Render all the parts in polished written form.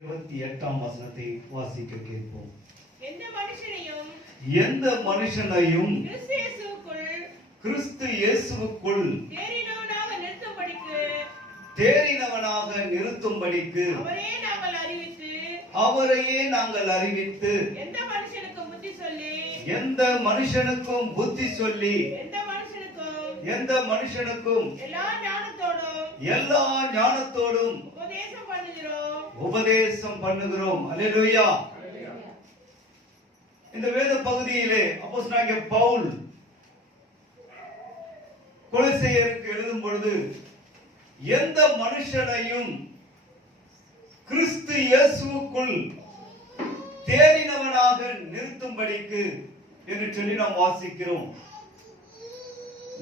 28ஆம் வசனத்தை வாசிக்க கேட்போம். எந்த மனுஷனையும் கிறிஸ்து இயேசுவுக்குள் தேறினவனாக நிறுத்தும்படிக்கு அவரையே நாங்கள் அறிவித்து எந்த மனுஷனுக்கும் புத்தி சொல்லி எந்த மனுஷனுக்கும் எல்லா ஞானத்தோடும் உபதேசம் பண்ணுகிறோம். அல்லேலூயா. இந்த வேத பகுதியிலே அப்போஸ்தலனாகிய பவுல் கொலோசையருக்கு எழுதும் பொழுது எந்த மனுஷனையும் கிறிஸ்து இயேசுவுக்குள் தேறினவனாக நிறுத்தும்படிக்கு என்று சொல்லி நாம் வாசிக்கிறோம்.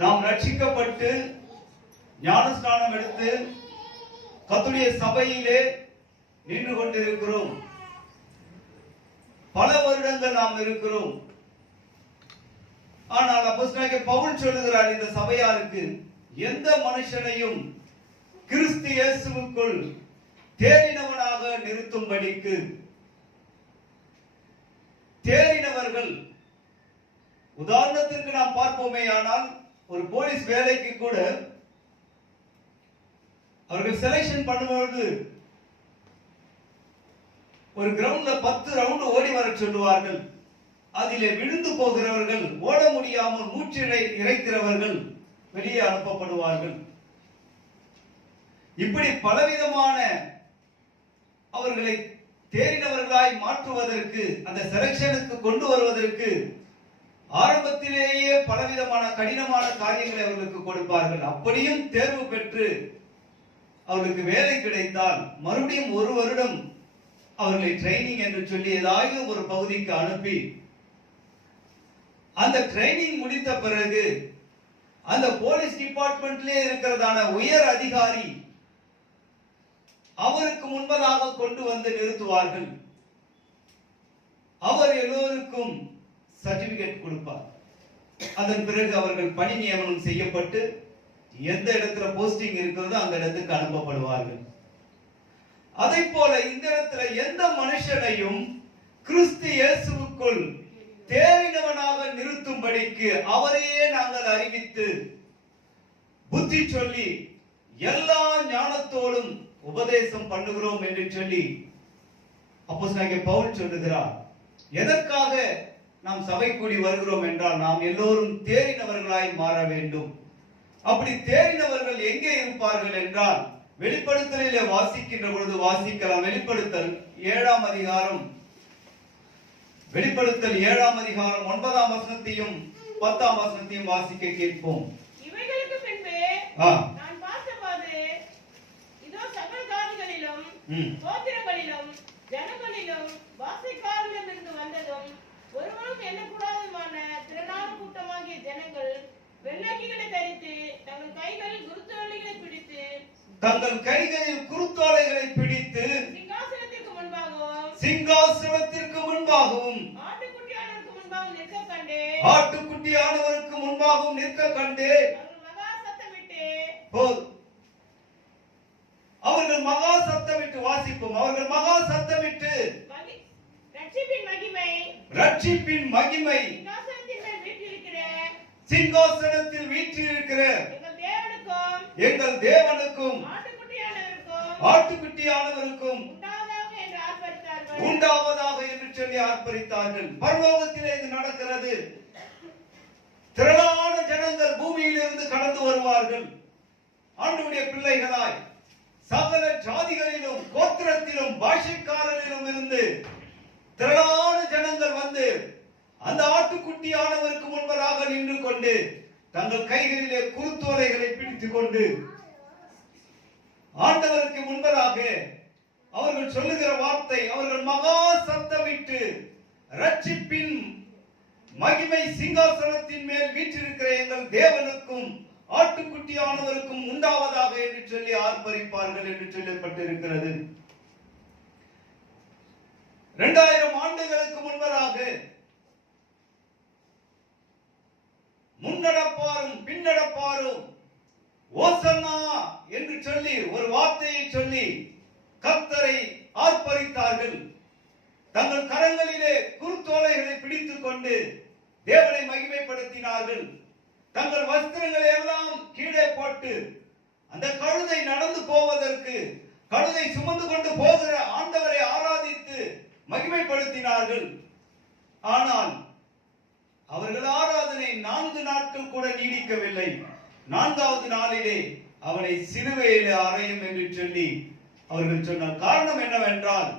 நாம் ரட்சிக்கப்பட்டு ஞானஸ்நானம் எடுத்து கர்த்தருடைய சபையிலே நின்று கொண்டிருக்கிறோம். பல வருடங்கள் நாம் இருக்கிறோம். ஆனால் அப்போஸ்தலனாகிய பவுல் சொல்லுகிறார் இந்த சபையாருக்கு, எந்த மனுஷனையும் கிறிஸ்து இயேசுவுக்குள் தேறினவனாக நிறுத்தும்படிக்கு. தேறினவர்கள் உதாரணத்திற்கு நாம் பார்ப்போமே, ஆனால் ஒரு போலீஸ் வேலைக்கு கூட அவர்கள் செலக்ஷன் பண்ணும்போது ஒரு கிரவுண்ட்ல 10 ரவுண்ட் ஓடி வர சொல்லுவார்கள். அதிலே விழுந்து போகிறவர்கள், ஓட முடியாமல் மூச்சு இறைக்கிறவர்கள் வெளியே அனுப்பப்படுவார்கள். இப்படி பலவிதமான அவர்களை தேறினவர்களாய் மாற்றுவதற்கு, அந்த செலக்ஷனுக்கு கொண்டு வருவதற்கு ஆரம்பத்திலேயே பலவிதமான கடினமான காரியங்களை அவர்களுக்கு கொடுப்பார்கள். அப்படியும் தேர்வு பெற்று அவர்களுக்கு வேலை கிடைத்தால் மறுபடியும் 1 வருடம் அவர்களை ட்ரைனிங் என்று சொல்லி ஏதாவது ஒரு பகுதிக்கு அனுப்பி, அந்த ட்ரைனிங் முடித்த பிறகு அந்த போலீஸ் டிபார்ட்மெண்ட்லே இருக்கிறதான உயர் அதிகாரி அவருக்கு முன்பதாக கொண்டு வந்து நிறுத்துவார்கள். அவர் எல்லோருக்கும் சர்டிபிகேட் கொடுப்பார். அதன் பிறகு அவர்கள் பணி நியமனம் செய்யப்பட்டு எந்த இடத்துல போஸ்டிங் இருக்கிறதோ அந்த இடத்துக்கு அனுப்பப்படுவார்கள். அதை போல இந்த இடத்துல எந்த மனுஷனையும் கிறிஸ்து இயேசுவுக்குள் தேறினவனாக நிறுத்தும்படிக்கு அவரையே நாங்கள் அறிவித்து புத்தி சொல்லி எல்லா ஞானத்தோடும் உபதேசம் பண்ணுகிறோம் என்று சொல்லி அப்போஸ்தலனாகிய பவுல் சொல்லுகிறார். எதற்காக நாம் சபை கூடி வருகிறோம் என்றால், நாம் எல்லோரும் தேறினவர்களாய் மாற வேண்டும். அப்படி தேறினவர்கள் எங்கே இருப்பார்கள் என்றால், வெளிப்படுத்தலிலே வாசிக்கின்ற பொழுது வாசிக்கலாம். வெளிப்படுத்தல் 7ஆம் அதிகாரம் 9ஆம் வசனத்தையும் 10ஆம் வசனத்தையும் வாசிக்க கேட்போம். இவைகளுக்கு பின்பு நான் பார்த்தபோது இதோ சகல ஜாதிகளிலும் கோத்திரங்களிலும் ஜனங்களிலும் வாசைக்காரரிடமிருந்து வந்ததும் ஒருவனும் எண்ணக்கூடாததுமான திரளான கூட்டமாகிய ஜனங்கள் வெள்ளக்கிகளை தரித்து தங்கள் கைகளில் குருத்தோலைகளை பிடித்து சிங்காசனத்திற்கு முன்பாகவும் ஆட்டுக்குட்டியானவருக்கு முன்பாகவும் நிற்க கண்டே அவர்கள் மகா சத்தமிட்டு வாசிப்போம். அவர்கள் மகா சத்தமிட்டு ரட்சிப்பின் மகிமை சிங்காசனத்தில் வீற்றிருக்கிற எங்கள் தேவனுக்கும் ஆட்டுக்குட்டியானவருக்கும் உண்டாவதாக என்று சொல்லி ஆர்ப்பரித்தார்கள். பரலோகத்திலே இது நடக்கிறது. திரளான ஜனங்கள் பூமியிலிருந்து கடந்து வருவார்கள். ஆண்டவருடைய பிள்ளைகளாய் சகல ஜாதிகளிலும் கோத்திரத்திலும் பாஷைக்காரரிலும் இருந்து திரளான ஜனங்கள் வந்து அந்த ஆட்டுக்குட்டியானவருக்கு முன்பதாக நின்று கொண்டு தங்கள் கைகளிலே குருத்தோலைகளை பிடித்துக் கொண்டு ஆண்டவருக்கு முன்பதாக அவர்கள் சொல்லுகிற வார்த்தை, அவர்கள் மகா சத்தமிட்டு ரட்சிப்பின் மகிமை சிங்காசனத்தின் மேல் வீற்றிருக்கிற எங்கள் தேவனுக்கும் ஆட்டுக்குட்டியானவருக்கும் உண்டாவதாக என்று சொல்லி ஆர்ப்பரிப்பார்கள் என்று சொல்லப்பட்டிருக்கிறது. 2000 ஆண்டுகளுக்கு முன்பதாக முன்னடப்பாரும் பின்னடப்பாரும் ஓசன்னா என்று சொல்லி ஒரு வார்த்தையை சொல்லி கர்த்தரை ஆர்ப்பரித்தார்கள். தங்கள் கரங்களிலே குருத்தோலைகளை பிடித்துக் கொண்டு தேவனை மகிமைப்படுத்தினார்கள். தங்கள் வஸ்திரங்களை எல்லாம் கீழே போட்டு அந்த கழுதை நடந்து போவதற்கு, கழுதை சுமந்து கொண்டு போகிற ஆண்டவரை ஆராதித்து மகிமைப்படுத்தினார்கள். ஆனால் அவர்கள் ஆராதனை 4 நாட்கள் கூட நீடிக்கவில்லை. 4வது நாளிலே அவனை சிலுவையிலே அறையும் என்று சொல்லி அவர்கள் சொன்ன காரணம் என்னவென்றால்,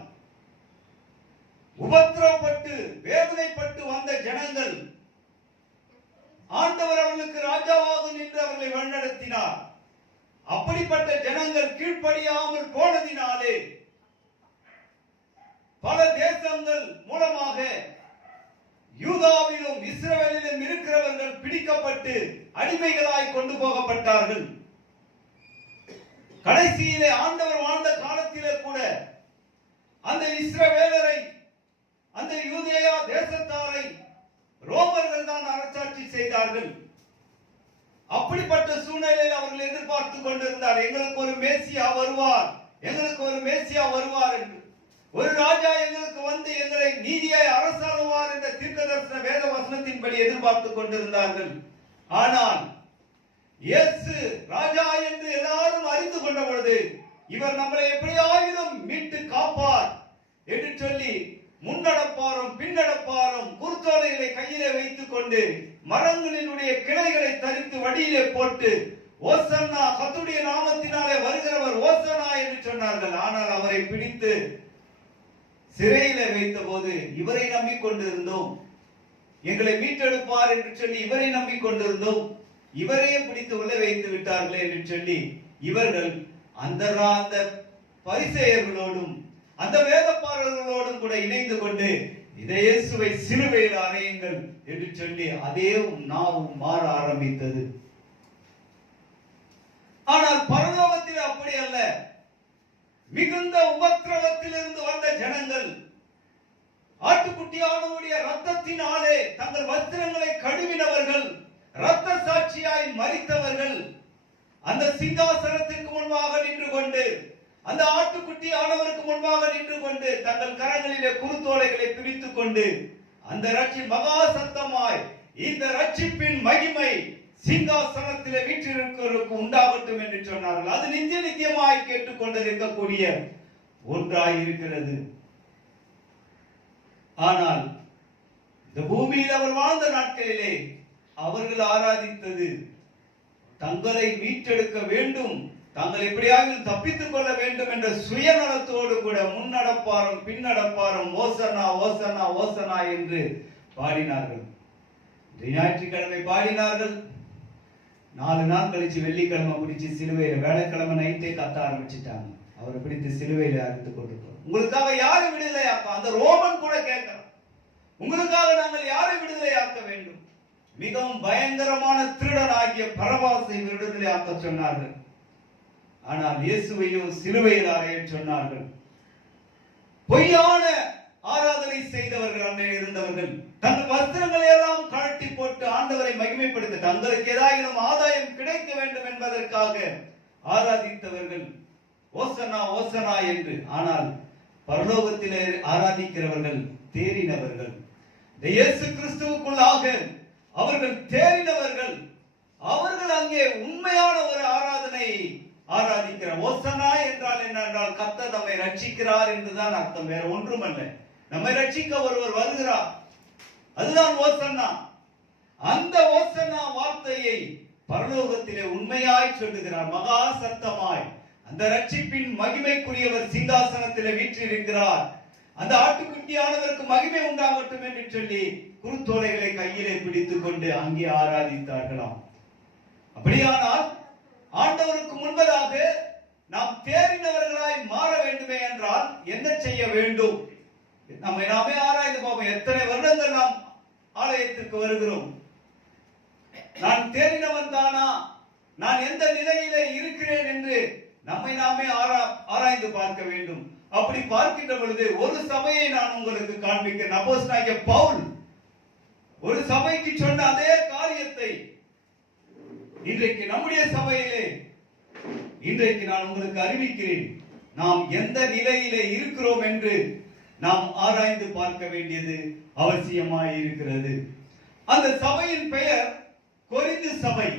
உபத்திரவப்பட்டு வேதனைப்பட்டு வந்த ஜனங்கள் ஆண்டவர் அவர்களுக்கு ராஜாவாக நின்று அவர்களை வழிநடத்தினார். அப்படிப்பட்ட ஜனங்கள் கீழ்ப்படியாமல் போனதினாலே பல தேசங்கள் மூலமாக யூதாவிலும் இஸ்ரவேலிலும் இருக்கிறவர்கள் பிடிக்கப்பட்டு அடிமைகளாய் கொண்டு போகப்பட்டார்கள். கடைசியிலே ஆண்டவர் வாழ்ந்த காலத்திலே கூட அந்த இஸ்ரவேலரை, அந்த யூதேயா தேசத்தாரை ரோமர்கள் தான் அரசாட்சி செய்தார்கள். அப்படிப்பட்ட சூழ்நிலையில் அவர்கள் எதிர்பார்த்து கொண்டிருந்தார், எங்களுக்கு ஒரு மேசியா வருவார், எங்களுக்கு ஒரு மேசியா வருவார் என்று. ஒரு ராஜா எங்களுக்கு வந்து எங்களை நீதியாய் அரசாளுவார் என்ற தீர்க்கதரிசன வேத வசனத்தின்படி எதிர்பார்த்து கொண்டிருந்தார்கள். ஆனால் இயேசு ராஜா என்று எல்லாரும் அறிந்து கொண்ட பொழுது, இவர் நம்மளை எப்படியாயினும் மீட்டு காப்பார் என்று சொல்லி முன்னடப்பாரும் பின்னடப்பாரும் குருத்தோலைகளை கையிலே வைத்துக் கொண்டு மரங்களினுடைய கிளைகளை தரித்து வடியிலே போட்டு ஓசன்னா, கர்த்தருடைய நாமத்தினாலே வருகிறவர் ஓசன்னா என்று சொன்னார்கள். ஆனால் அவரை பிடித்து சிறையிலே வைத்த போது, இவரை நம்பிக்கொண்டிருந்தோம், எங்களை மீட்டெடுப்பார் என்று சொல்லி இவரை நம்பிக்கொண்டிருந்தோம், இவரையே பிடித்து உள்ள வைத்து விட்டார்களே என்று சொல்லி இவர்கள் அந்த பரிசேயர்களோடும் அந்த வேதப்பாரர்களோடும் கூட இணைந்து கொண்டு இதை இயேசுவை சிலுவையில் அறையுங்கள் என்று சொல்லி அதே நாவும் மாற ஆரம்பித்தது. ஆனால் பரலோகத்தில் அப்படி அல்ல. மிகுந்த உபத்திரவத்திலிருந்து வந்த ஜனங்கள் ஆட்டுக்குட்டியானவருடைய ரத்தத்தினாலே தங்கள் வஸ்திரங்களை கழுவினவர்கள், இரத்த சாட்சியாய் மரித்தவர்கள், அந்த சிங்காசனத்திற்கு முன்பாக நின்று கொண்டு, அந்த ஆட்டுக்குட்டி ஆனவருக்கு முன்பாக நின்று கொண்டு தங்கள் கரங்களிலே குருத்தோலைகளை பிடித்துக் கொண்டு அந்த மகா சத்தமாய், இந்த ரட்சிப்பின் மகிமை சிங்காசனத்திலே வீற்றிருக்கிறவருக்கு உண்டாகட்டும் என்று சொன்னார்கள். அது நித்தியமாய் கேட்டுக்கொண்டிருக்கக்கூடிய ஒன்றாய் இருக்கிறது. ஆனால் இந்த பூமியில் அவர் வாழ்ந்த நாட்களிலே அவர்கள் ஆராதித்தது தங்களை மீட்டெடுக்க வேண்டும், தாங்கள் எப்படியாவது தப்பித்துக் கொள்ள வேண்டும் என்ற சுயநலத்தோடு கூட முன்னடப்பாரும் பின்னடப்பாரும் ஓசனா ஓசனா ஓசனா என்று பாடினார்கள். ஞாயிற்றுக்கிழமை பாடினார்கள். 4 நாள் கழிச்சு வெள்ளிக்கிழமை பிடிச்சு சிலுவையில, வேலைக்கிழமை நைட்டே கத்த ஆரம்பிச்சுட்டாங்க. அவரை பிடித்து சிலுவையில அறுத்து கொண்டிருக்கிறோம். உங்களுக்காக யாரை விடுதலையாக்க? அந்த ரோமன் கூட கேட்கிறான், உங்களுக்காக நாங்கள் யாரை விடுதலையாக்க வேண்டும்? மிகவும் பயங்கரமான திருடனாகிய பரபாசை விடுதலையாக்க சொன்னார்கள். ஆனால் இயேசுவையும் சிலுவையில் அறைய சொன்னார்கள். பொய்யான ஆராதனை செய்தவர்கள் அங்கே இருந்தவர்கள் தங்கள் வஸ்திரங்களை எல்லாம் கழட்டி போட்டு ஆண்டவரை மகிமைப்படுத்த, தங்களுக்கு ஏதாவது ஆதாயம் கிடைக்க வேண்டும் என்பதற்காக ஆராதித்தவர்கள் ஓசனா ஓசனா என்று. ஆனால் பரலோகத்திலே ஆராதிக்கிறவர்கள் தேறினவர்கள். இயேசு கிறிஸ்துவுக்குள்ளாக அவர்கள் தேறினவர்கள். அவர்கள் அங்கே உண்மையான ஒரு ஆராதனை ஆராதிக்கிறார். ஓசனா என்றால் என்னென்றால் கர்த்தர் நம்மை ரட்சிக்கிறார் என்றுதான் அர்த்தம், வேற ஒன்றுமல்ல. நம்மை ரட்சிக்க ஒருவர் வருகிறார், அதுதான் ஓசன்னா. அந்த ஓசன்னா வார்த்தையை பரலோகத்திலே உண்மையாய் சொல்லுகிறார், மகா சத்தமாய். அந்த ரட்சிப்பின் மகிமைக்குரியவர் சிங்காசனத்திலே வீற்றிருக்கிறார், அந்த ஆட்டுக்குட்டியானவருக்கு மகிமை உண்டாகட்டும் என்று சொல்லி குருத்தோலைகளை கையிலே பிடித்துக் கொண்டு அங்கே ஆராதித்தார்களாம். அப்படியானால் ஆண்டவருக்கு முன்பதாக நாம் தேறினவர்களாய் மாற வேண்டுமே என்றால் என்ன செய்ய வேண்டும்? நம்மை நாமே ஆராய்ந்து பார்ப்போம். எத்தனை வருடங்கள் நாம் ஆலயத்திற்கு வருகிறோம்? நான் தேறினவன் தானா? நான் எந்த நிலையிலே இருக்கிறேன் என்று நம்மை நாமே ஆராய்ந்து பார்க்க வேண்டும். அப்படி பார்க்கின்ற பொழுது ஒரு சபையை நான் உங்களுக்கு காண்பிக்கிறேன். அப்போஸ்தலனாகிய பவுல் ஒரு சபைக்கு சொன்ன அதே காரியத்தை இன்றைக்கு நம்முடைய சபையிலே இன்றைக்கு நான் உங்களுக்கு அறிவிக்கிறேன். நாம் எந்த நிலையிலே இருக்கிறோம் என்று நாம் ஆராய்ந்து பார்க்க வேண்டியது அவசியமாய் இருக்கிறது. அந்த சபையின் பெயர் கொரிந்து சபை.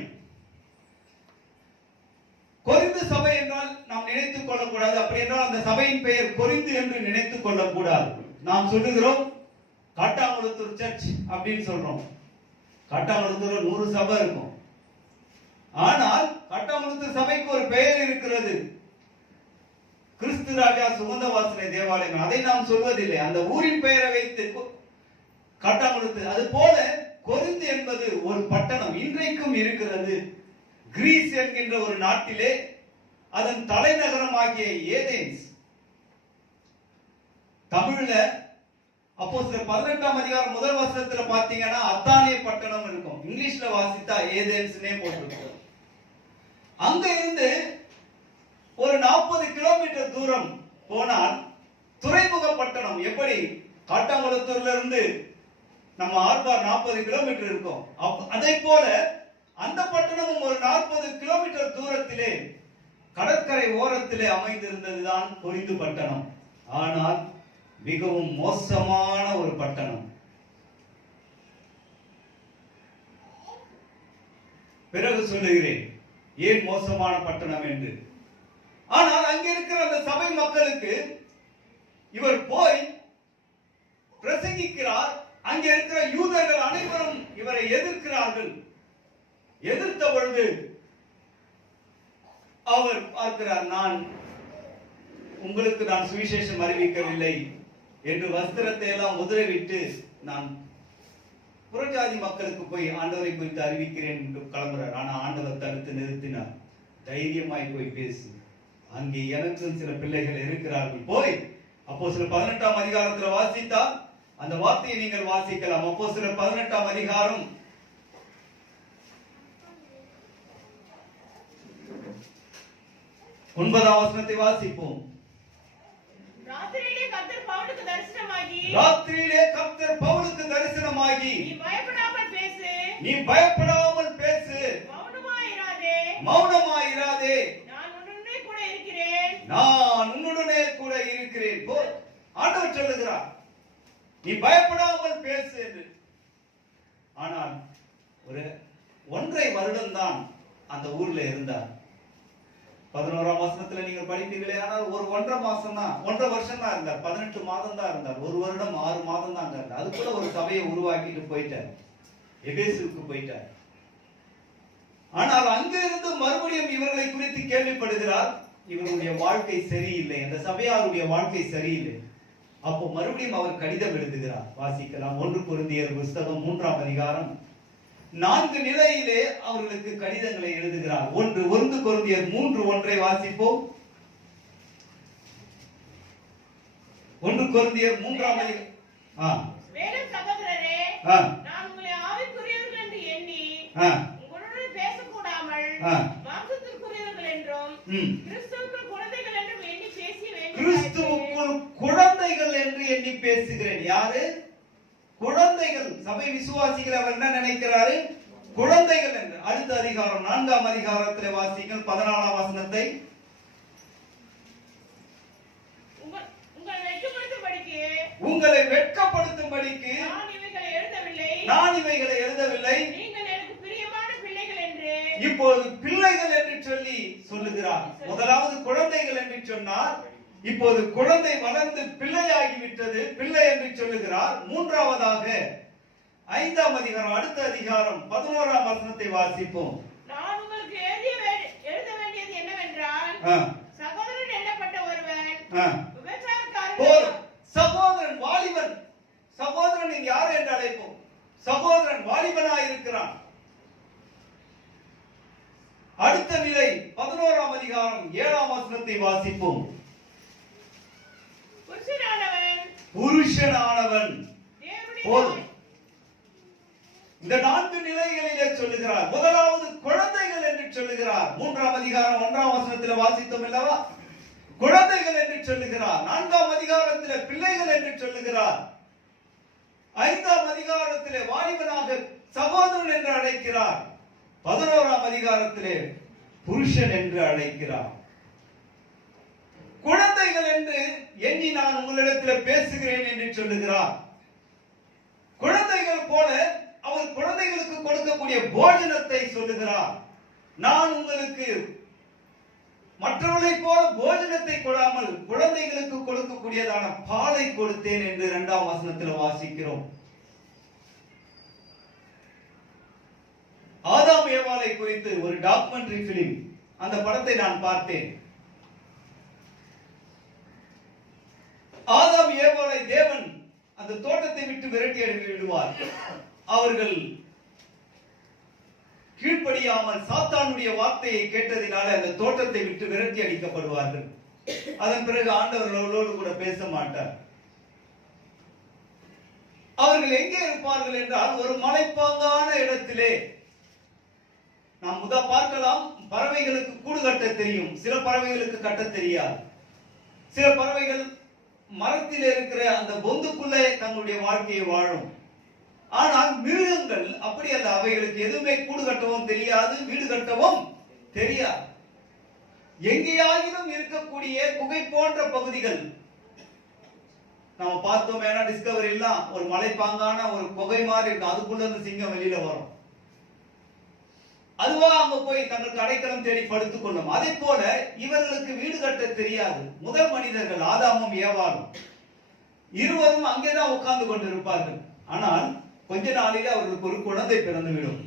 கொரிந்து சபை என்றால் நாம் நினைத்துக் கொள்ளக்கூடாது. அப்படி என்றால் அந்த சபையின் பெயர் கொரிந்து என்று நினைத்துக் கொள்ளக்கூடாது. நாம் சொல்லுகிறோம் காட்டாங்குளத்தூர் சர்ச் அப்படின்னு சொல்றோம். காட்டாங்குளத்தூர் 100 சபை இருக்கும். ஆனால் காட்டாங்குளத்தூர் சபைக்கு ஒரு பெயர் இருக்கிறது, கிறிஸ்து ராஜா சுகந்த வாசனை தேவாலயம். அதை நாம் சொல்வதில்லை. அந்த ஊரின் பெயரை வைத்து காட்டாங்குளத்தூர். அது போல கொரிந்து என்பது ஒரு பட்டணம், இன்றைக்கும் இருக்கிறது. கிரீஸ் என்கின்ற ஒரு நாட்டிலே அதன் தலைநகரமாகிய ஏதென்ஸ். தமிழ்ல அப்போஸ்தலர் 18ஆம் அதிகாரம் முதல் வசனத்துல பாத்தீங்கன்னா அத்தானே பட்டணம் இருக்கும். இங்கிலீஷ்ல வாசித்தா ஏதென்ஸ்னே போட்டிருக்கும். அங்க இருந்து ஒரு 40 கிலோமீட்டர் தூரம் போனால் துறைமுக பட்டணம். எப்படி காட்டாங்குளத்தூர்ல இருந்து நம்ம ஆர்பார் 40 கிலோமீட்டர் இருக்கும், அதே போல அந்த பட்டணமும் ஒரு 40 கிலோமீட்டர் தூரத்திலே கடற்கரை ஓரத்திலே அமைந்திருந்ததுதான் கொரிந்து பட்டணம். ஆனால் மிகவும் மோசமான ஒரு பட்டணம். பிறகு சொல்லுகிறேன் ஏன் மோசமான பட்டணம் என்று. ஆனால் அங்க இருக்கிற அந்த சபை மக்களுக்கு இவர் போய் பிரசங்கிக்கிறார். அங்க இருக்கிற யூதர்கள் அனைவரும் இவரை எதிர்க்கிறார்கள். எதிர்த்த பொழுது அவர் பார்க்கிறார், நான் உங்களுக்கு நான் சுவிசேஷம் அறிவிக்கவில்லை என்று வஸ்திரத்தை எல்லாம் உதறிவிட்டு நான் புறஜாதி மக்களுக்கு போய் ஆண்டவரை குறித்து அறிவிக்கிறேன் என்று கிளம்புறார். ஆனா ஆண்டவர் தடுத்து நிறுத்தினார். தைரியமாய் போய் பேசு, அங்கே எனக்கும் சில பிள்ளைகள் இருக்கிறார்கள், போய். அப்போஸ்தலர் 18ஆம் அதிகாரத்தில் வாசித்தால் அந்த வார்த்தையை நீங்கள் வாசிக்கலாம். அப்போஸ்தலர் 18ஆம் அதிகாரம் 9ஆம் வசனத்தை வாசிப்போம். ராத்திரியிலே கர்த்தர் பவுலுக்கு தரிசனமாகி நீ பயப்படாமல் பேசு, மௌனமாயிராதே, நான் உன்னுடனே கூட இருக்கிறேன். ஆண்டவர் சொல்லுகிறார், நீ பயப்படாமல் பேசு என்று. ஆனால் ஒரு 1.5 வருடம் தான் அந்த ஊர்ல இருந்தார். 11ஆம் வசனத்துல நீங்க படிப்பீங்களே. ஆனால் ஒரு 1.5 மாசம் தான், 1.5 வருஷம் தான் இருந்தார். 18 மாதம் தான் இருந்தார். 1 வருடம் 6 மாதம் தான் இருந்தார். அதுக்குள்ள ஒரு சபையை உருவாக்கிட்டு போயிட்டார், எபேசுவுக்கு போயிட்டார். ஆனால் அங்க இருந்து மறுபடியும் இவர்களை குறித்து கேள்விப்படுகிறார். இவருடைய வாழ்க்கை சரியில்லை, அந்த சபையாருடைய வாழ்க்கை சரியில்லை. அப்போ மறுபடியும் அவர் கடிதம் எழுதுகிறார். வாசிக்கலாம். 1 கொரிந்தியர் புத்தகம் 3ஆம் அதிகாரம் 4 நிலையிலே அவர்களுக்கு கடிதங்களை எழுதுகிறார். 1 கொரிந்தியர் 3:1 வாசிப்போம். 1 கொரிந்தியர் 3ஆம் அதிகாரம். வேறு சகோதரரே, நான் உங்களை ஆவிக்குரியவர்கள் என்று எண்ணி உங்களுடன் பேசக்கூடாமல் மாம்சத்திற்குரியவர்கள் என்றும் கிறிஸ்துவுக்குள் குழந்தைகள் என்றும் எண்ணி பேசி கிறிஸ்துவுக்குள் குழந்தைகள் என்று எண்ணி பேசுகிறேன். யாரு? குழந்தைகள். சபை விசுவாசிகள் அவர் என்ன நினைக்கிறாரு? குழந்தைகள் என்று. அடுத்த அதிகாரம் 4ஆம் அதிகாரத்தில் வாசிங்கள் 14ஆம் வசனத்தை. உங்களை வெட்கப்படுத்தும்படிக்கு நான் இவைகளை எழுதவில்லை, நீங்கள் எனக்கு பிரியமான பிள்ளைகள் என்று இப்போது பிள்ளைகள் என்று சொல்லி சொல்லுகிறார். முதலாவது குழந்தைகள் என்று சொன்னார், இப்போது குழந்தை வளர்ந்து பிள்ளையாகிவிட்டது, பிள்ளை என்று சொல்லுகிறார். மூன்றாவதாக 5ஆம் அதிகாரம் அடுத்த அதிகாரம் 11ஆம் வசனத்தை வாசிப்போம். நான் உங்களுக்கு எழுத வேண்டியது என்னவென்றால், சகோதரன் எண்ணப்பட்ட ஒருவன் விபச்சாரக்காரன். சகோதரன் வாலிபன். சகோதரன் யார் என்று அழைப்போம்? சகோதரன் வாலிபனாய் இருக்கிறான். அடுத்த நிலை 11ஆம் அதிகாரம் 7ஆம் வசனத்தை வாசிப்போம். புருஷனானவன். இந்த 4 நிலைகளிலே சொல்லுகிறார். முதலாவது குழந்தைகள் என்று சொல்லுகிறார். 3ஆம் அதிகாரம் 1ஆம் வசனத்தில் வாசித்தோம் அல்லவா? குழந்தைகள் என்று சொல்லுகிறார். 4ஆம் அதிகாரத்தில் பிள்ளைகள் என்று சொல்லுகிறார். 5ஆம் அதிகாரத்திலே வாலிபனாக சகோதரன் என்று அழைக்கிறார். 11ஆம் அதிகாரத்திலே புருஷன் என்று அழைக்கிறார். குழந்தைகள் என்று எண்ணி நான் உங்களிடத்தில் பேசுகிறேன் என்று சொல்லுகிறார். குழந்தைகள் போல அவர் குழந்தைகளுக்கு கொடுக்கக்கூடிய போஜனத்தை சொல்லுகிறார். நான் உங்களுக்கு மற்றவர்களை போல போஜனத்தை கொடாமல் குழந்தைகளுக்கு கொடுக்கக்கூடியதான பாலை கொடுத்தேன் என்று 2ஆம் வசனத்தில் வாசிக்கிறோம். ஆதாம் ஏவாளை குறித்து ஒரு டாக்குமெண்டரி பிலிம், அந்த படத்தை நான் பார்த்தேன். ஆதாம் ஏவாளை தேவன் அந்த தோட்டத்தை விட்டு விரட்டி விடுவார். அவர்கள் கீழ்ப்படியாமல் சாத்தானுடைய வார்த்தையை கேட்டதினால அந்த தோட்டத்தை விட்டு விரட்டி அடிக்கப்படுவார்கள். அதன் பிறகு ஆண்டவர் அவர்களோடு கூட பேச மாட்டார். அவர்கள் எங்கே இருப்பார்கள் என்றால் ஒரு மலைப்பாங்கான இடத்திலே. நாம் பார்க்கலாம், பறவைகளுக்கு கூடு கட்ட தெரியும், சில பறவைகளுக்கு கட்ட தெரியாது. சில பறவைகள் மரத்தில் இருக்கிற அந்த பொந்துக்குள்ளே தங்களுடைய வாழ்க்கையை வாழும். ஆனால் மிருகங்கள் அப்படி அல்ல. அவைகளுக்கு எதுவுமே கூடு கட்டவும் தெரியாது, வீடு கட்டவும் தெரியாது. எங்கேயாயிலும் இருக்கக்கூடிய குகை போன்ற பகுதிகள் நம்ம பார்த்தோம். ஏன்னா டிஸ்கவரி எல்லாம் ஒரு மலைப்பாங்கான ஒரு குகை மாதிரி இருக்கும். அதுக்குள்ள இருந்து சிங்கம் வெளியில வரும். அதுவா அங்க போய் தங்களுக்கு அடைக்கலம் தேடி படுத்துக் கொள்ளும். அதே போல இவர்களுக்கு வீடு கட்ட தெரியாது. முதல் மனிதர்கள் ஆதாமும் ஏவாளும் இருவரும் அங்கேதான் உட்கார்ந்து கொண்டிருப்பார்கள். ஆனால் கொஞ்ச நாளிலே அவர்களுக்கு ஒரு குழந்தை பிறந்துவிடும்.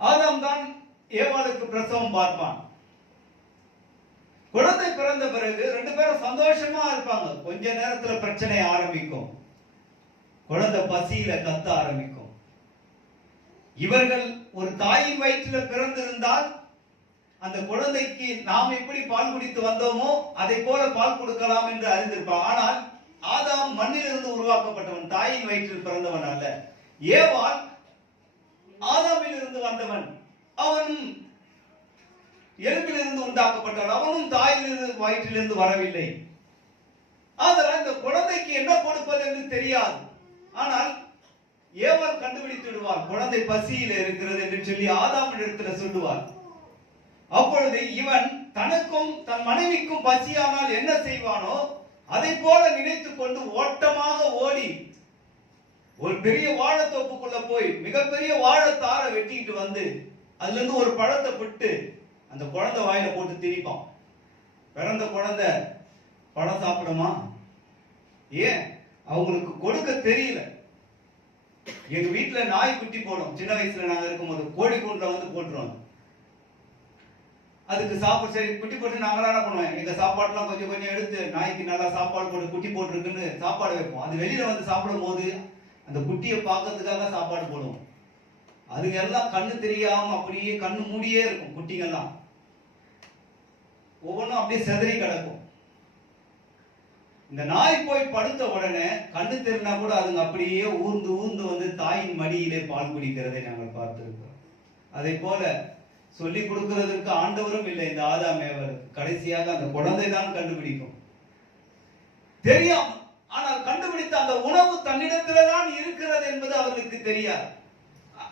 ஆதாம் தான் ஏவாளுக்கு பிரசவம் பார்ப்பான். குழந்தை பிறந்த பிறகு 2 பேரும் சந்தோஷமா இருப்பாங்க. கொஞ்ச நேரத்துல பிரச்சனை ஆரம்பிக்கும். குழந்தை பசியில கத்த ஆரம்பிக்கும். இவர்கள் ஒரு தாயின் வயிற்றில் பிறந்திருந்தால் அந்த குழந்தைக்கு நாம் எப்படி பால் குடித்து வந்தோமோ அதை போல பால் கொடுக்கலாம் என்று அறிந்திருப்பான். ஆனால் ஆதாம் மண்ணிலிருந்து உருவாக்கப்பட்டவன், தாயின் வயிற்றில் பிறந்தவன் அல்ல. ஏவாள் ஆதாமில் இருந்து வந்தவன். அவன் எலும்பிலிருந்து உண்டாக்கப்பட்டவன். அவனும் தாயின் வயிற்றிலிருந்து வரவில்லை. அதனால் இந்த குழந்தைக்கு என்ன கொடுப்பது என்று தெரியாது. ஆனால் ஏவாள் கண்டுபிடித்து விடுவார். குழந்தை பசியில் இருக்கிறது என்று சொல்லி ஆதாமிடத்தில் சொல்லுவார். அப்பொழுது இவன் தனக்கும் தன் மனைவிக்கும் பசியானால் என்ன செய்வானோ அதை போல நினைத்துக் கொண்டு ஓட்டமாக ஓடி ஒரு பெரிய வாழைத்தோப்புக்குள்ள போய் மிகப்பெரிய வாழைத்தாரை வெட்டிட்டு வந்து அதுல இருந்து ஒரு பழத்தை விட்டு அந்த குழந்தை வாயில போட்டு திணிப்பான். பிறந்த குழந்தை பழம் சாப்பிடுமா? ஏன்? அவங்களுக்கு கொடுக்க தெரியல. எங்க வீட்டுல நாய் குட்டி போடும். சின்ன வயசுல நாங்க இருக்கும்போது கோழி கூண்டுல வந்து போட்டுருவாங்க. அதுக்கு சாப்பாடு சரி குட்டி போட்டு நாங்க என்ன பண்ணுவோம், எங்க சாப்பாடுலாம் கொஞ்சம் கொஞ்சம் எடுத்து நாய்க்கு நல்லா சாப்பாடு போட்டு குட்டி போட்டுருக்குன்னு சாப்பாடு வைப்போம். அது வெளியில வந்து சாப்பிடும் போது அந்த குட்டியை பார்க்கறதுக்காக சாப்பாடு போடுவோம். அதுங்க எல்லாம் கண்ணு தெரியாம அப்படியே கண்ணு மூடியே இருக்கும். குட்டிங்கெல்லாம் ஒவ்வொன்றும் அப்படியே செதறி கிடக்கும். இந்த நாய் போய் படுத்த உடனே கண்ணு தெரினா கூட அதுங்க அப்படியே ஊர்ந்து ஊர்ந்து வந்து தாயின் மடியிலே பால் குடிக்கிறதை நாங்கள் பார்த்திருக்கிறோம். அதை போல சொல்லிக் கொடுக்கிறதுக்கு ஆண்டவரும் இல்லை. இந்த ஆதாம் ஏவாள் கடைசியாக அந்த குழந்தை தான் கண்டுபிடிக்கும். தெரியும், ஆனால் கண்டுபிடித்த அந்த உணவு தன்னிடத்திலே தான் இருக்கிறது என்பது அவர்களுக்கு தெரியாது.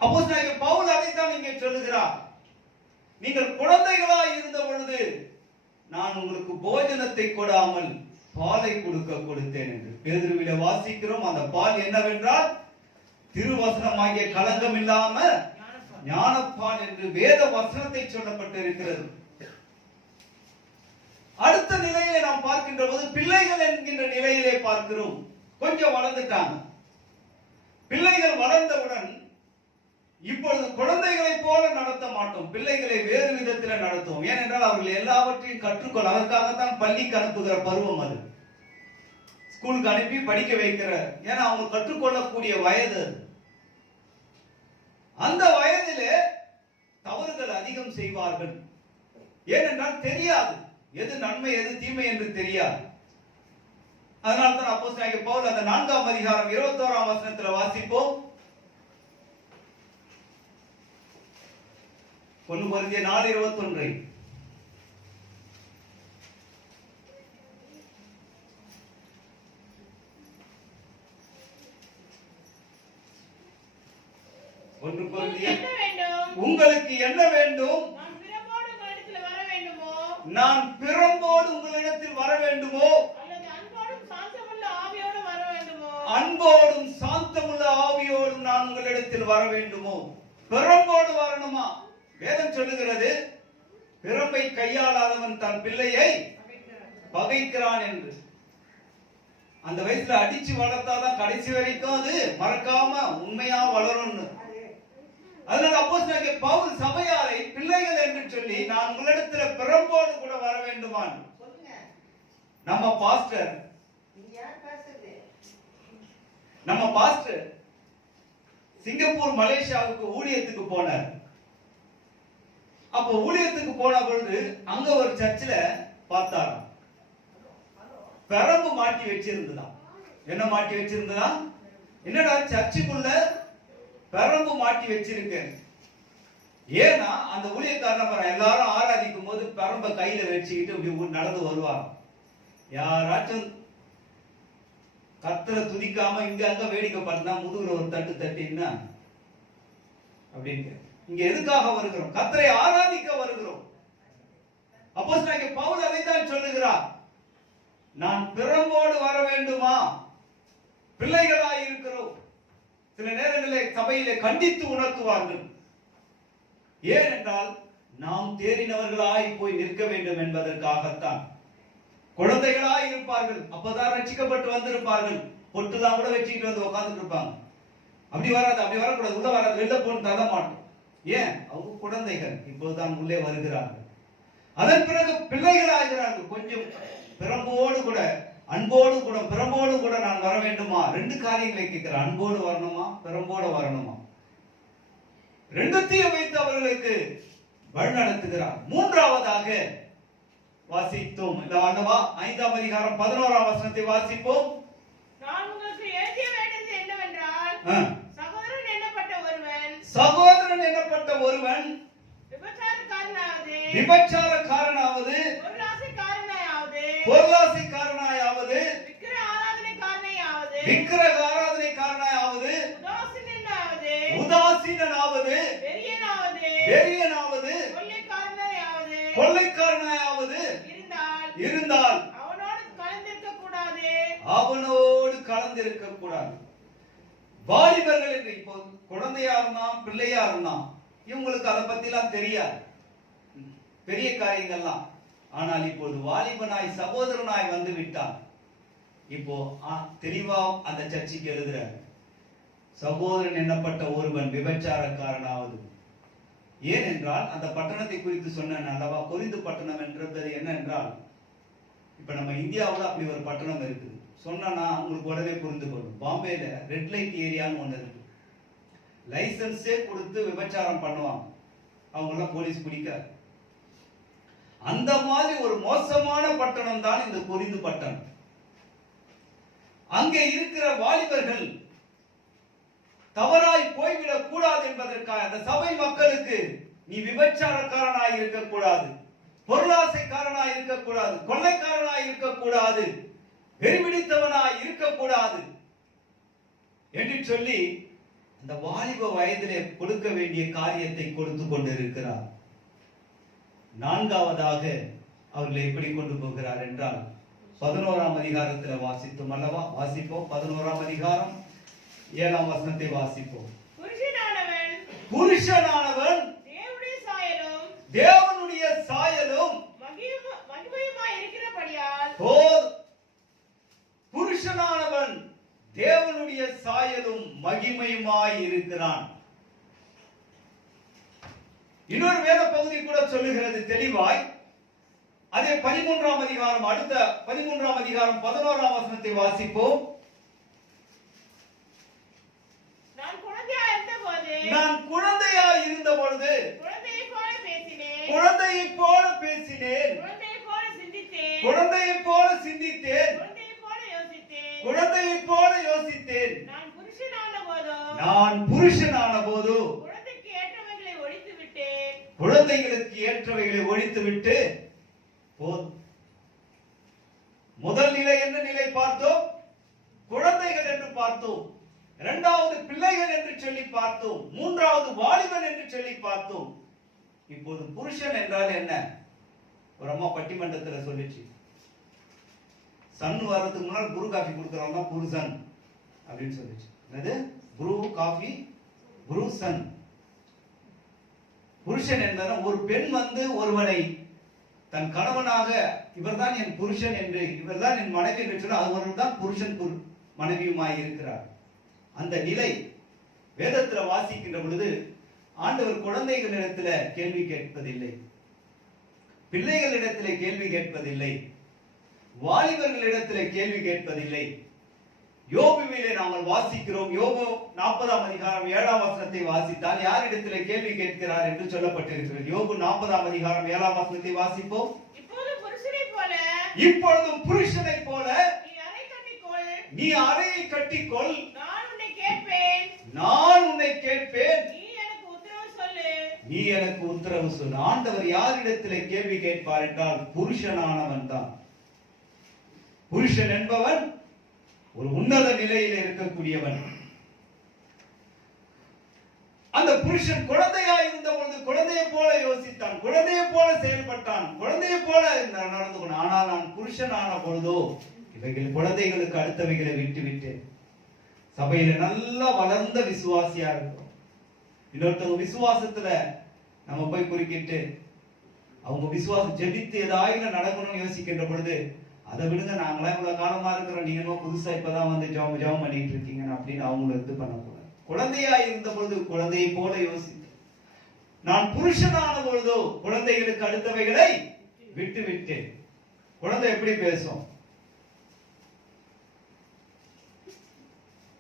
அப்போஸ்தலனாகிய பவுல் அதைத்தான் இங்கே சொல்லுகிறார். நீங்கள் குழந்தைகளாய் இருந்த பொழுது நான் உங்களுக்கு போஜனத்தை கொடாமல் பாலை கொடுத்தேன் என்று பேதுருவிலே வாசிக்கிறோம். அந்த பால் என்னவென்றால் திருவசனமாகிய களங்கம் இல்லாம ஞானப்பால் என்று வேத வசனத்தை சொல்லப்பட்டிருக்கிறது. அடுத்த நிலையிலே நாம் பார்க்கின்ற போது பிள்ளைகள் என்கின்ற நிலையிலே பார்க்கிறோம். கொஞ்சம் வளர்ந்துட்டாங்க. பிள்ளைகள் வளர்ந்தவுடன் இப்பொழுது குழந்தைகளை போல நடத்த மாட்டோம். பிள்ளைகளை வேறு விதத்தில் நடத்துவோம். ஏனென்றால் அவர்கள் எல்லாவற்றையும் கற்றுக்கொள்ள, அதற்காகத்தான் பள்ளிக்கு அனுப்புகிற பருவம் அது. ஸ்கூலுக்கு அனுப்பி படிக்க வைக்கிற, ஏன்னா அவங்க கற்றுக்கொள்ளக்கூடிய வயது. அந்த வயதிலே தவறுகள் அதிகம் செய்வார்கள். ஏனென்றால் தெரியாது எது நன்மை எது தீமை என்று தெரியாது. அதனால்தான் அப்போஸ்தலனாகிய பவுல் அந்த 4ஆம் அதிகாரம் 21ஆம் வசனத்தில் வாசிப்போம். 1 கொரிந்தியர் 4:21. உங்களுக்கு என்ன வேண்டும்? நான் பிரம்போடு உங்களிடத்தில் வர வேண்டுமோ? நான் பிரம்போடு உங்களிடத்தில் வர வேண்டுமோ அல்லது அன்போடும் சாந்தமுள்ள ஆவியோடு வர வேண்டுமோ? அன்போடும் சாந்தமுள்ள ஆவியோடும் நான் உங்களிடத்தில் வர வேண்டுமோ? பிரம்போடு வரணுமா? வேதம் சொல்லுகிறது பிரம்பை கையாளாதவன் தன் பிள்ளையை பகைக்கிறான் என்று. அந்த வயசுல அடிச்சு வளர்த்தாதான் கடைசி வரைக்கும் அது மறக்காம உண்மையா வளரும்னு. அதனால அப்போஸ்தலனாகிய பவுல் சபையாரை பிள்ளைகள் என்று சொல்லி நான் உங்களிடத்துல பிரம்போடு கூட வர வேண்டுமான். நம்ம பாஸ்டர் சிங்கப்பூர் மலேசியாவுக்கு ஊழியத்துக்கு போனார். அப்போ ஊழியத்துக்கு போன பொழுது அங்க ஒரு சர்ச்சில் பார்த்தாராம், பிரம்பு மாட்டி வச்சிருந்ததாம். என்ன மாட்டி வச்சிருந்ததா? என்னடா சர்ச்சுக்குள்ள பிரம்பு மாட்டி வச்சிருக்கேன். ஏன்னா அந்த ஊழியக்காரன் எல்லாரும் ஆராதிக்கும் போது பிரம்ப கையில வச்சுக்கிட்டு இப்படி நடந்து வருவாங்க. யாராச்சும் கர்த்தரை துதிக்காம இங்க அங்க வேடிக்கை பார்த்தா முதுகுல ஒரு தட்டு தட்டின்னா அப்படின்னு. இங்க எதுக்காக வருகிறோம்? கர்த்தரை ஆராதிக்க வருகிறோம். அப்போஸ்தலனாகிய பவுல் அதைத்தான் சொல்லுகிறார், நான் பிரம்போடு வர வேண்டுமா? பிள்ளைகளாய் இருக்கிறோம். சில நேரங்களில் சபையிலே கண்டித்து உணர்த்துவார்கள். ஏனென்றால் நாம் தேறினவர்களாய் போய் நிற்க வேண்டும் என்பதற்காகத்தான். குழந்தைகளாய் இருப்பார்கள், அப்பதான் ரட்சிக்கப்பட்டு வந்திருப்பார்கள். பொட்டுலாம் கூட வச்சுக்கிட்டு வந்து உட்கார்ந்துட்டு இருப்பாங்க. அப்படி வராது, அப்படி வரக்கூடாது, உள்ள வராது, வெளில போன்னு தர மாட்டோம். ஏன்? அவங்க குழந்தைகள், இப்போதுதான் உள்ளே வருகிறார்கள். அதன் பிறகு பிள்ளைகள் ஆகிறார்கள். கொஞ்சம் பிரம்போடு கூட அன்போடு கூட பிரம்போடு கூட நான் வர வேண்டுமா? ரெண்டு காரியங்களை கேட்கிறேன், அன்போடு வரணுமா, பிரம்போடு வரணுமா? ரெண்டுத்தையும் வைத்து அவர்களுக்கு வழிநடத்துகிறார். மூன்றாவதாக வாசித்தோம் அல்லவா? 5ஆம் அதிகாரம் 11ஆம் வசனத்தை வாசிப்போம். நான் உங்களுக்கு எழுதிய வேண்டியது என்னவென்றால், சகோதரன் எண்ணப்பட்ட ஒருவன் விபச்சாரக்காரனாவது பொருளாசைக்காரனாயாவது விக்கிரக ஆராதனைக்காரனாயாவது உதாசீனாவது வெறியனாவது கொள்ளைக்காரனாயாவது இருந்தால் அவனோடு கலந்திருக்க கூடாது. வாலிபர்கள் என்று இப்போ குழந்தையா இருந்தான் பிள்ளையா இருந்தான், இவங்களுக்கு அதை பத்தி எல்லாம் தெரியாது, பெரிய காரியங்கள்லாம். ஆனால் இப்போது வாலிபனாய் சகோதரனாய் வந்து விட்டான். இப்போ தெளிவா அந்த சர்ச்சைக்கு எழுதுறார், சகோதரன் எண்ணப்பட்ட ஒருவன் விபச்சாரக்காரனாவது. ஏனென்றால் அந்த பட்டணத்தை குறித்து சொன்னேன் அல்லவா, கொரிந்து பட்டணம் என்றது என்ன என்றால், இப்ப நம்ம இந்தியாவில் அப்படி ஒரு பட்டணம் இருக்குது சொன்னா உங்களுக்கு உடனே புரிந்து கொள்ளும். பாம்பேல ரெட் லைட் ஏரியான்னு ஒண்ணு இருக்கு. லைசன்ஸே கொடுத்து விபச்சாரம் பண்ணுவாங்க, அவங்க எல்லாம் போலீஸ் பிடிக்காது. அந்த மாதிரி ஒரு மோசமான பட்டணம் தான் இந்த கொரிந்து பட்டணம். அங்கே இருக்கிற வாலிபர்கள் தவறாய் போய்விடக் கூடாது என்பதற்காக அந்த சபை மக்களுக்கு, நீ விபச்சாரக்காரனாய் இருக்கக்கூடாது, பொருளாசைக்காரனாய் இருக்கக்கூடாது, கொள்ளைக்காரனாய் இருக்கக்கூடாது, வெறிபிடித்தவனாய் இருக்கக்கூடாது என்று சொல்லி அந்த வாலிப வயதிலே கொடுக்க வேண்டிய காரியத்தை கொடுத்து கொண்டிருக்கிறார். நான்காவதாக அவர்களை எப்படி கொண்டு போகிறார் என்றால் 11ஆம் அதிகாரத்தில் வாசித்தோம் அல்லவா? வாசிப்போம். 11ஆம் அதிகாரம் 7ஆம் வசனத்தை வாசிப்போம். புருஷனானவன் தேவனுடைய சாயலும் மகிமையுமாய் இருக்கிறபடியால், புருஷனானவன் தேவனுடைய சாயலும் மகிமையுமாய் இருக்கிறான். இன்னொரு வேத பகுதி கூட சொல்லுகிறது தெளிவாய். அதே 13ஆம் அதிகாரம், அடுத்த 13ஆம் அதிகாரம் 11ஆம் வசனத்தை வாசிப்போம். நான் குழந்தையாய் இருந்த பொழுது குழந்தையைப் போல பேசினேன், குழந்தையைப் போல சிந்தித்தேன், குழந்தையைப் போல யோசித்தேன். நான் புருஷனான போது குழந்தைகளுக்கு ஏற்றவைகளை ஒழித்து விட்டு முதல் நிலை என்ன நிலை பார்த்தோம்? குழந்தைகள் என்று பார்த்தோம். இரண்டாவது பிள்ளைகள் என்று சொல்லி பார்த்தோம். மூன்றாவது வாலிபன் என்று சொல்லி பார்த்தோம். இப்போது புருஷன் என்றால் என்ன? ஒரு அம்மா பட்டிமன்றத்துல சொல்லிச்சு, சன் வர்றதுக்கு முன்னால் குரு காஃபி கொடுக்குறவங்க தான் புருஷன் அப்படின்னு சொல்லிச்சு. என்னது? குரு காஃபி, குரு சன். புருஷன் என்பதும் ஒரு பெண் வந்து ஒருவனை தன் கணவனாக, இவர்தான் என் புருஷன் என்று, இவர்தான் என் மனைவி என்று சொல்ல, அவர்கள் தான் புருஷன் மனைவியுமாய் இருக்கிறார். அந்த நிலை வேதத்துல வாசிக்கின்ற பொழுது ஆண்டவர் குழந்தைகளிடத்துல கேள்வி கேட்பதில்லை, பிள்ளைகளிடத்திலே கேள்வி கேட்பதில்லை, வாலிபர்களிடத்திலே கேள்வி கேட்பதில்லை. யோபுவிலே நாங்கள் வாசிக்கிறோம். யோபு 40ஆம் அதிகாரம் 7ஆம் வசனத்தை வாசித்தால் யாரிடத்திலே கேள்வி கேட்கிறார் என்று சொல்லப்பட்டிருக்கிறது. யோபு 40ஆம் அதிகாரம் 7ஆம் வசனத்தை வாசிப்போம். இப்பொழுதும் புருஷனை போல நீ அறையை கட்டிக்கொள், நான் உன்னை கேட்பேன், நீ எனக்கு உத்தரவு சொல். ஆண்டவர் யாரிடத்திலே கேள்வி கேட்பார் என்றால் புருஷனானவன் தான். புருஷன் என்பவன் ஒரு உன்னத நிலையில் இருக்கக்கூடியவன். அந்த புருஷன் குழந்தையாய் இருந்த பொழுது குழந்தையை போல யோசித்தான், குழந்தையை போல செயல்பட்டான், குழந்தையை போல நடந்து கொண்டான். ஆனால் நான் புருஷனான பொழுதோ இவைகள் குழந்தைகளுக்கு அடுத்தவைகளை விட்டு விட்டேன். சபையில நல்லா வளர்ந்த விசுவாசியா இருக்கும். இன்னொருத்தவங்க விசுவாசத்துல நம்ம போய் குறுக்கிட்டு அவங்க விசுவாசம் ஜெபித்து ஏதாயிரம் நடக்கணும்னு யோசிக்கின்ற பொழுது, அதை விடுங்க, நாங்களாம் இவ்வளவு காலமா இருக்கிறோம், நீங்க புதுசா இப்பதான் வந்து ஜெபம் பண்ணிட்டு இருக்கீங்க அப்படின்னு அவங்களை இது பண்ணக்கூடாது. குழந்தையா இருந்த பொழுது குழந்தையை போல யோசித்து, நான் புருஷனான பொழுதோ குழந்தைகளுக்கு அடுத்தவைகளை விட்டு விட்டேன். குழந்தை எப்படி பேசும்?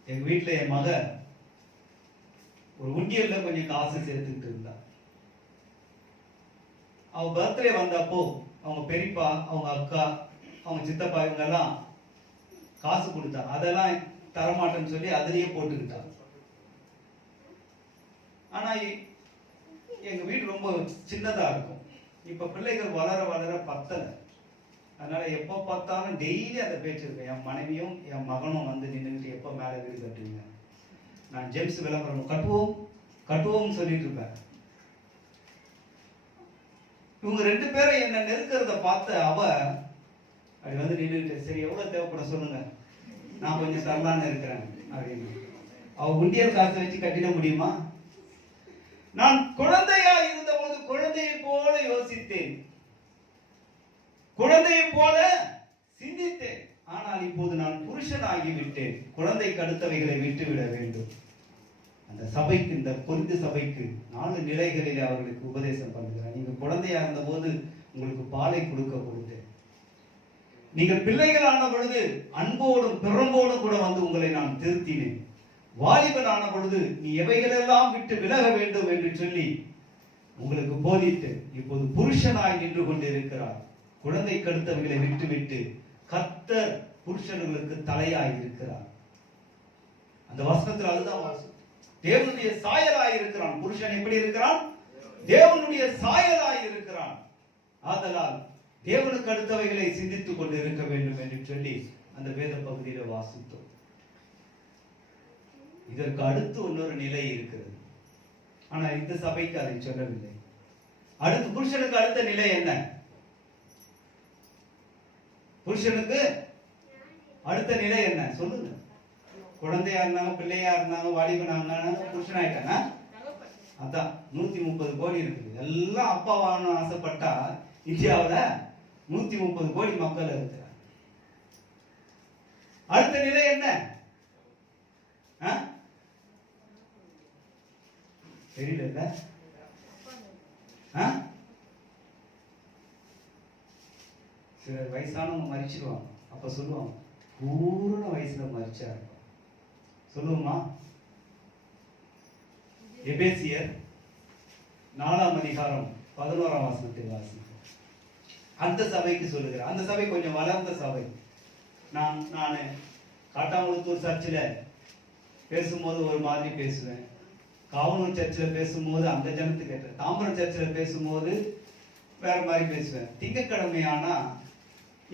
எங்க வீட்டுல என் மக ஒரு உண்டியல்ல கொஞ்சம் காசு சேர்த்துக்கிட்டு இருந்தா. அவ பர்த்டே வந்தப்போ அவங்க பெரியப்பா, அவங்க அக்கா, அவங்க சித்தப்பா இவங்க எல்லாம் காசு கொடுத்தா. அதெல்லாம் தரமாட்டேன்னு சொல்லி அதிலேயே போட்டுக்கிட்டாங்க. ஆனா எங்க வீடு ரொம்ப சின்னதா இருக்கும். இப்ப பிள்ளைகள் வளர வளர பத்தல. அதனால எப்ப பார்த்தாலும் டெய்லி அந்த பேச்சு இருக்கு. என் மனைவியும் என் மகனும் வந்து நின்றுட்டு எப்ப மேல வீடு கட்டுவீங்க, நான் ஜெம்ஸ் விளம்பரம் கட்டுவோம் கட்டுவோம் சொல்லிட்டு இருப்பேன். இவங்க ரெண்டு பேரும் என்ன நெருக்கிறத பார்த்து அவ அப்படி வந்து நின்றுட்டு, சரி எவ்வளவு தேவைப்பட சொல்லுங்க, நான் கொஞ்சம் தரலான்னு இருக்கிறேன் அப்படின்னு. அவ உண்டியல் காசை வச்சு கட்டிட முடியுமா? நான் குழந்தையா இருந்த போது குழந்தையை போல யோசித்தேன், குழந்தையை போல சிந்தித்தேன். ஆனால் இப்போது நான் புருஷனாகி விட்டேன். குழந்தைக்கு அடுத்தவைகளை விட்டுவிட வேண்டும். அந்த சபைக்கு, இந்த கொரிந்து சபைக்கு 4 நிலைகளிலே அவர்களுக்கு உபதேசம் பண்ணுகிறார். நீங்க குழந்தையா இருந்த போது உங்களுக்கு பாலை கொடுக்க கொடுத்தேன். நீங்கள் பிள்ளைகளான பொழுது அன்போடும் பிறம்போடும் கூட வந்து உங்களை நான் திருத்தினேன். வாலிபனான பொழுது நீ எவைகளெல்லாம் விட்டு விலக வேண்டும் என்று சொல்லி உங்களுக்கு போதித்து இப்போது புருஷனாய் நின்று கொண்டு இருக்கிறார். குழந்தை கடுத்தவர்களை விட்டுவிட்டு கர்த்தர் புருஷர்களுக்கு தலையாய் இருக்கிறார். அந்த வசனத்தில் அதுதான் வாசம். தேவனுடைய சாயலாய் இருக்கிறான். புருஷன் எப்படி இருக்கிறான்? தேவனுடைய சாயலாய் இருக்கிறான். ஆதலால் தேவனுக்கு அடுத்தவைகளை சிந்தித்துக் கொண்டு இருக்க வேண்டும் என்று சொல்லி அந்த வேத பகுதியில வாசித்தோம். இதற்கு அடுத்து இன்னொரு நிலை இருக்கிறது. ஆனா இந்த சபைக்கு அதை சொல்லவில்லை. அடுத்து புருஷனுக்கு அடுத்த நிலை என்ன? புருஷனுக்கு அடுத்த நிலை என்ன சொல்லுங்க. குழந்தையா இருந்தாங்க, பிள்ளையா இருந்தாங்க, வாலிபனா இருந்தாங்க, புருஷன் ஆயிட்டாங்க. அதான் 130 கோடி இருக்குது. எல்லாம் அப்பாவான ஆசைப்பட்டா இந்தியாவுல 130 கோடி மக்கள் இருக்கிறாங்க. அடுத்த நிலை என்ன? தெரியல. சில வயசானவங்க மறிச்சிருவாங்க. அப்ப சொல்லுவாங்க, பூர்ண வயசுல மறிச்சா இருக்கும். சொல்லுவோமா? எபேசியர் 4ஆம் அதிகாரம் 11ஆம் வசனத்தை வாசிப்போம். அந்த சபைக்கு சொல்லுகிறேன். அந்த சபை கொஞ்சம் வளர்ந்த சபை. நான் காட்டாங்குளத்தூர் சர்ச்சில் பேசும்போது ஒரு மாதிரி பேசுவேன். காவனூர் சர்ச்சில் பேசும்போது அந்த ஜனத்துக்கு கேட்டேன். தாம்பரம் சர்ச்சில் பேசும்போது வேற மாதிரி பேசுவேன். திங்கட்கிழமை ஆனா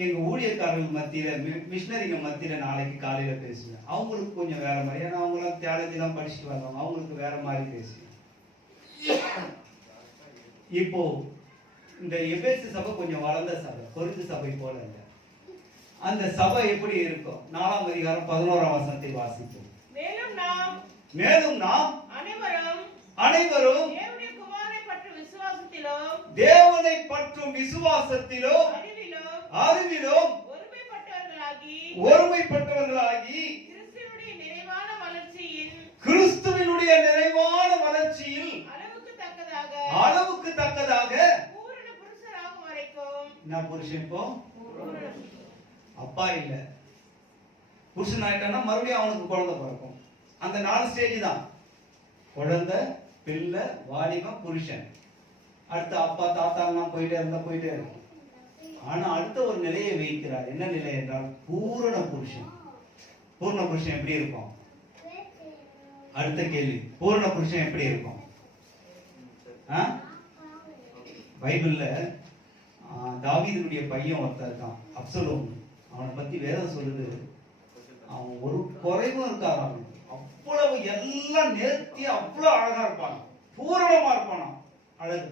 எங்க ஊழியக்காரர்கள் மத்தியில, மிஷினரிங்க மத்தியில நாளைக்கு காலையில பேசுவேன். அவங்களுக்கு கொஞ்சம் வேற மாதிரி, ஏன்னா அவங்களாம் தியாலஜி எல்லாம் படிச்சுட்டு வர்றவங்க, அவங்களுக்கு வேற மாதிரி பேசுவேன். இப்போ இந்த எபேசு சபை கொஞ்சம் வளர்ந்த சபை, கொரிந்து சபை போல இல்லை. அந்த சபை எப்படி இருக்கும்? 4ஆம் அதிகாரம் 11ஆம் வசனத்தை வாசிப்போம். மேலும் நாம் அனைவரும் தேவனை பற்றும் விசுவாசத்திலும் அறிவிலும் ஒருமைப்பட்டவர்களாகி கிறிஸ்துவினுடைய நிறைவான வளர்ச்சியில் அளவுக்கு தக்கதாக நான் புருஷன் இப்போ அப்பா இல்ல, புருஷன் ஆயிட்டான்னா மறுபடியும் அவனுக்கு குழந்தை பிறக்கும். அந்த 4 ஸ்டேஜ் தான்: குழந்தை, பிள்ளை, வாலிபம், புருஷன். அடுத்து அப்பா தாத்தாலாம் போயிட்டே இருக்கும். ஆனா அடுத்த ஒரு நிலையை வைக்கிறார். என்ன நிலை என்றால் பூரண புருஷன். பூரண புருஷன் எப்படி இருக்கும்? அடுத்த கேள்வி, பூரண புருஷன் எப்படி இருக்கும்? பைபிள்ல தாவீதுடைய பையன் ஒருத்தர் இருக்கான், அப்சலோம். அவனை பத்தி வேதம் சொல்லுது, அவன் ஒரு குறைவும் இருக்காது. அவனுக்கு அவ்வளவு எல்லாம் நேர்த்தியா அவ்வளவு அழகா இருப்பான், பூரணமா இருப்பான், அழகு.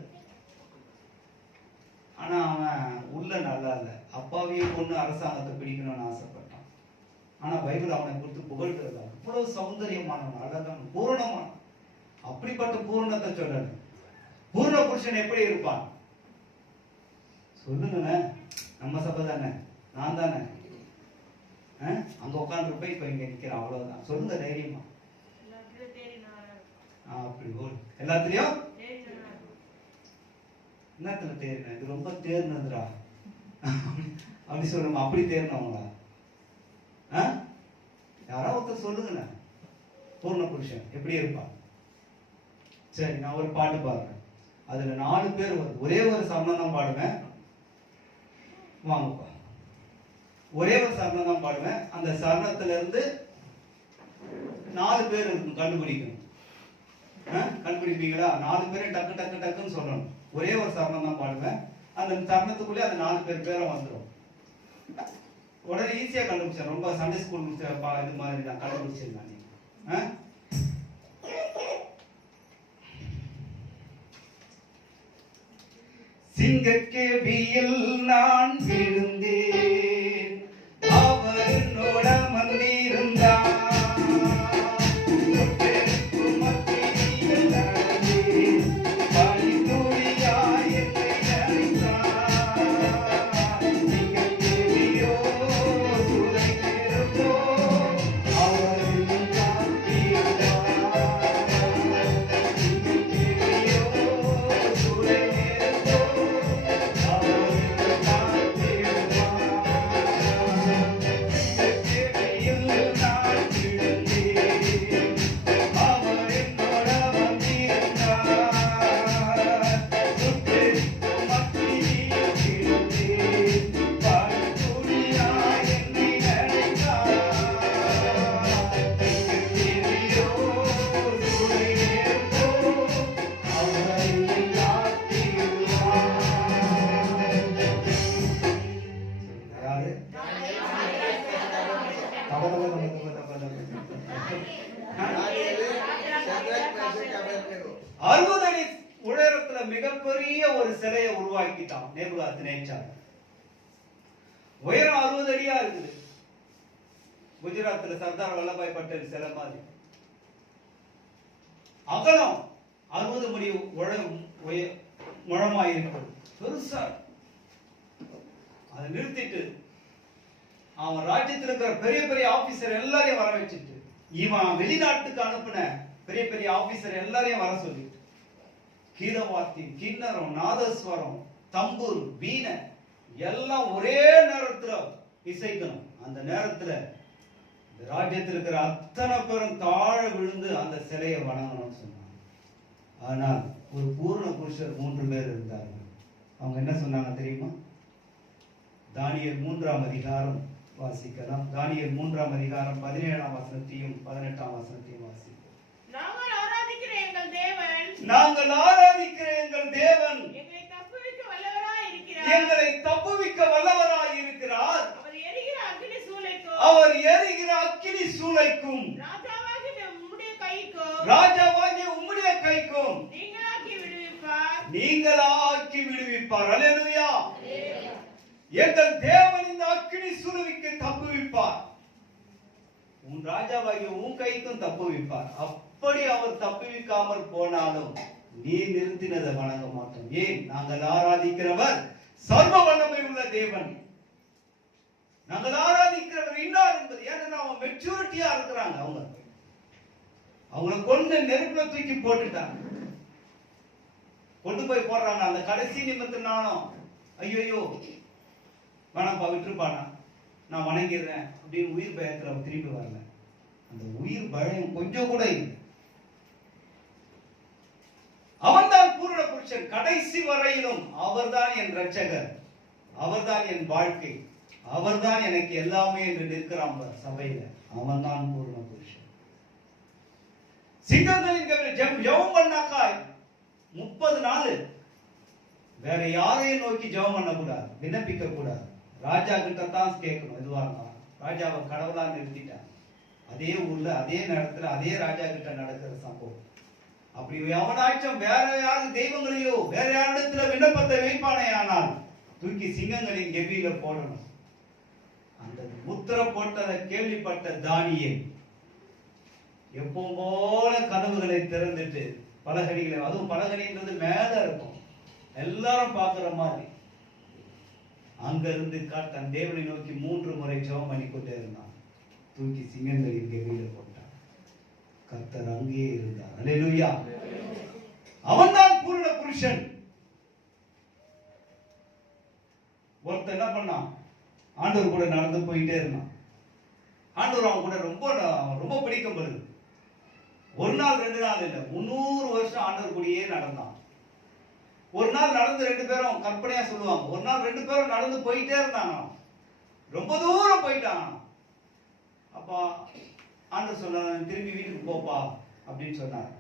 ஆனா அவன் உள்ள நல்லா இல்ல. அப்பாவையே கொண்டு அரசாங்கத்தை பிடிக்கணும்னு ஆசைப்பட்டான். ஆனா பைபிள் அவனை குறித்து புகழ்கிறது, அவ்வளவு சௌந்தரியமானவன், அழகான, பூரணமான. அப்படிப்பட்ட பூரணத்தை சொல்லணும். பூர்ண புருஷன் எப்படி இருப்பான் சொல்லுங்க. நம்ம சபை தானே, நான் தானே அங்க உட்காந்துருப்ப இப்ப இங்க நிக்கிறேன், அவ்வளவுதான். சொல்லுங்க தைரியமா. அப்படி எல்லாத்துலயும் என்னத்துல தேர்ன, இது ரொம்ப தேர்னதுரா அப்படி சொல்லுமா. அப்படி தேர்னவங்களா? யாராவது ஒருத்தர் சொல்லுங்க. பூர்ண புருஷன் எப்படி இருப்பான்? சரி, நான் ஒரு பாட்டு பாடுறேன். அதுல 4 பேர் வருது. ஒரே ஒரு சரணம் தான் பாடுவேன். வாங்கப்பா, ஒரே ஒரு சரணம் தான் பாடுவேன். அந்த சரணத்துல இருந்து 4 பேர் இருக்கும், கண்டுபிடிக்கணும். கண்டுபிடிப்பீங்களா? 4 பேரும் டக்கு டக்கு டக்குன்னு சொல்லணும். ஒரே ஒரு சரணம் தான் பாடுவேன். அந்த சரணத்துக்குள்ளே அந்த 4 பேரும் வந்துடும். உடனே ஈஸியா கண்டுபிடிச்சேன். ரொம்ப சண்டே ஸ்கூல் இது மாதிரி தான் கண்டுபிடிச்சிருந்தேன். நீங்க சிங்கக்கேபியில் நான் விழுந்தேன், அவர் என்னோட வந்திருந்தார். மிகப்பெரிய ஒரு சிலையை உருவாக்கிட்டான் நேபுகாத்நேச்சார். உயரம் 60 அடியா இருக்குது. குஜராத்ல சர்தார் வல்லபாய் பட்டேல் சிலை மாதிரி. அகலம் 60 முழமா இருக்கிறது, பெருசா. அதை நிறுத்திட்டு அவன் ராஜ்யத்தில் இருக்கிற பெரிய பெரிய ஆபீசர் எல்லாரையும் வர வச்சுட்டு, இவன் வெளிநாட்டுக்கு அனுப்பின பெரிய பெரிய ஆபீசர் எல்லாரையும் வர சொல்லிட்டு, கீரவாத்தி, கிண்ணறம், நாதஸ்வரம், தம்பூர், வீணை எல்லாம் ஒரே நேரத்துல இசைக்கணும். அந்த நேரத்துல இந்த ராஜ்யத்தில் இருக்கிற அத்தனை பேரும் தாழ விழுந்து அந்த சிலையை வணங்கணும்னு சொன்னாங்க. ஆனால் ஒரு பூர்ண புருஷர் 3 பேர் இருந்தார்கள். அவங்க என்ன சொன்னாங்க தெரியுமா? தானியேல் 3ஆம் அதிகாரம் வாசிக்கலாம். தானியேல் 3ஆம் அதிகாரம் 17ஆம் வசனத்தையும் 18ஆம் வசனத்தையும் வாசிக்கலாம். நாங்கள் ஆராதிக்கிற எங்கள் தேவன் எங்களை தப்புவிக்க வல்லவராய் இருக்கிறார். அவர் எரிகிற அக்கினி சூளைக்கும் ராஜாவாகிய உம்முடைய கைக்கும் நீங்களாக்கி நீங்களாக்கி விடுவிப்பார். அல்லேலூயா. எங்கள் தேவன் இந்த அக்கினி சுலுவிக்கு தப்புவிப்பார். உன் ராஜாவாகிய உன் கைக்கும் தப்புவிப்பார். அப்படி அவர் தப்புவிக்காமல் போனாலும் நீ நிறுத்தினதை வணங்க மாட்டோம். ஏன்? நாங்கள் ஆராதிக்கிறவர் சர்வ வல்லமை உள்ள தேவன். நாங்கள் ஆராதிக்கிறவர் இன்னார் என்பது. ஏன்னா அவங்க மெச்சூரிட்டியா இருக்கிறாங்க. அவங்களை கொண்டு நெருப்புல தூக்கி போட்டுட்டாங்க. கொண்டு போய் போடுறாங்க. அந்த கடைசி நிமித்தம் ஐயோ வேணாம்ப்பா விட்டுருப்பானா, நான் வணங்கிடுறேன் அப்படின்னு உயிர் பயத்துல திரும்பி வரல. அந்த உயிர் பயம் கொஞ்சம் கூட இல்லை. அவன்தான் பூரண புருஷன். கடைசி வரையிலும் அவர்தான் என் ரட்சகர், அவர்தான் என் வாழ்க்கை, அவர்தான் எனக்கு எல்லாமே என்று நிற்கிறான் சபையில. அவன் தான் பூரண புருஷன். சிங்கங்களின் ஜெபம் பண்ணாக்கா 30 நாள் வேற யாரையும் நோக்கி ஜெபம் பண்ண கூடாது, விண்ணப்பிக்க கூடாது. ராஜா கிட்ட தான் கேட்கணும். எதுவா இருந்தாலும் ராஜாவை கடவுளா நிறுத்திட்டான். அதே ஊர்ல அதே நேரத்துல அதே ராஜா கிட்ட நடக்கிற சம்பவம். அப்படி எவனாச்சும் வேற யாரு தெய்வங்களையோ வேற யாரிடத்துல விண்ணப்பத்தை வைப்பானே ஆனால் தூக்கி சிங்கங்களின் கெபியில போடணும். அந்த முத்திர போட்டதை கேள்விப்பட்ட தானியேல் எப்பவும் போல கதவுகளை திறந்துட்டு பலகணிகளை, அதுவும் பலகணின்றது மேல இருக்கும், எல்லாரும் பார்க்கிற மாதிரி அங்க இருந்து தன் தேவனை நோக்கி 3 முறை ஜெபம் பண்ணி கொண்டே இருந்தான். தூக்கி சிங்கங்களின் கெபியில போட்டான். கர்த்தர் அங்கேயே இருந்தார். அல்லேலூயா. அவன்தான் பூரண புருஷன். ஒருத்தன் என்ன பண்ணான்? ஆண்டவர் கூட நடந்து போயிட்டே இருந்தான். ஆண்டவர் அவன் கூட ரொம்ப பிடிக்கும் வருது. ஒரு நாள் 2 நாள் இல்ல, 300 வருஷம் ஆண்டவர் கூடயே நடந்தான். ஒரு நாள் நடந்து 2 பேரும் கற்பனையா சொல்லுவாங்க, ஒரு நாள் 2 பேரும் நடந்து போயிட்டே இருந்தாங்க. ரொம்ப தூரம் போயிட்டாங்க. அப்பா ஆண்டவர் சொன்னார், திரும்பி வீட்டுக்கு போப்பா அப்படின்னு சொன்னார்.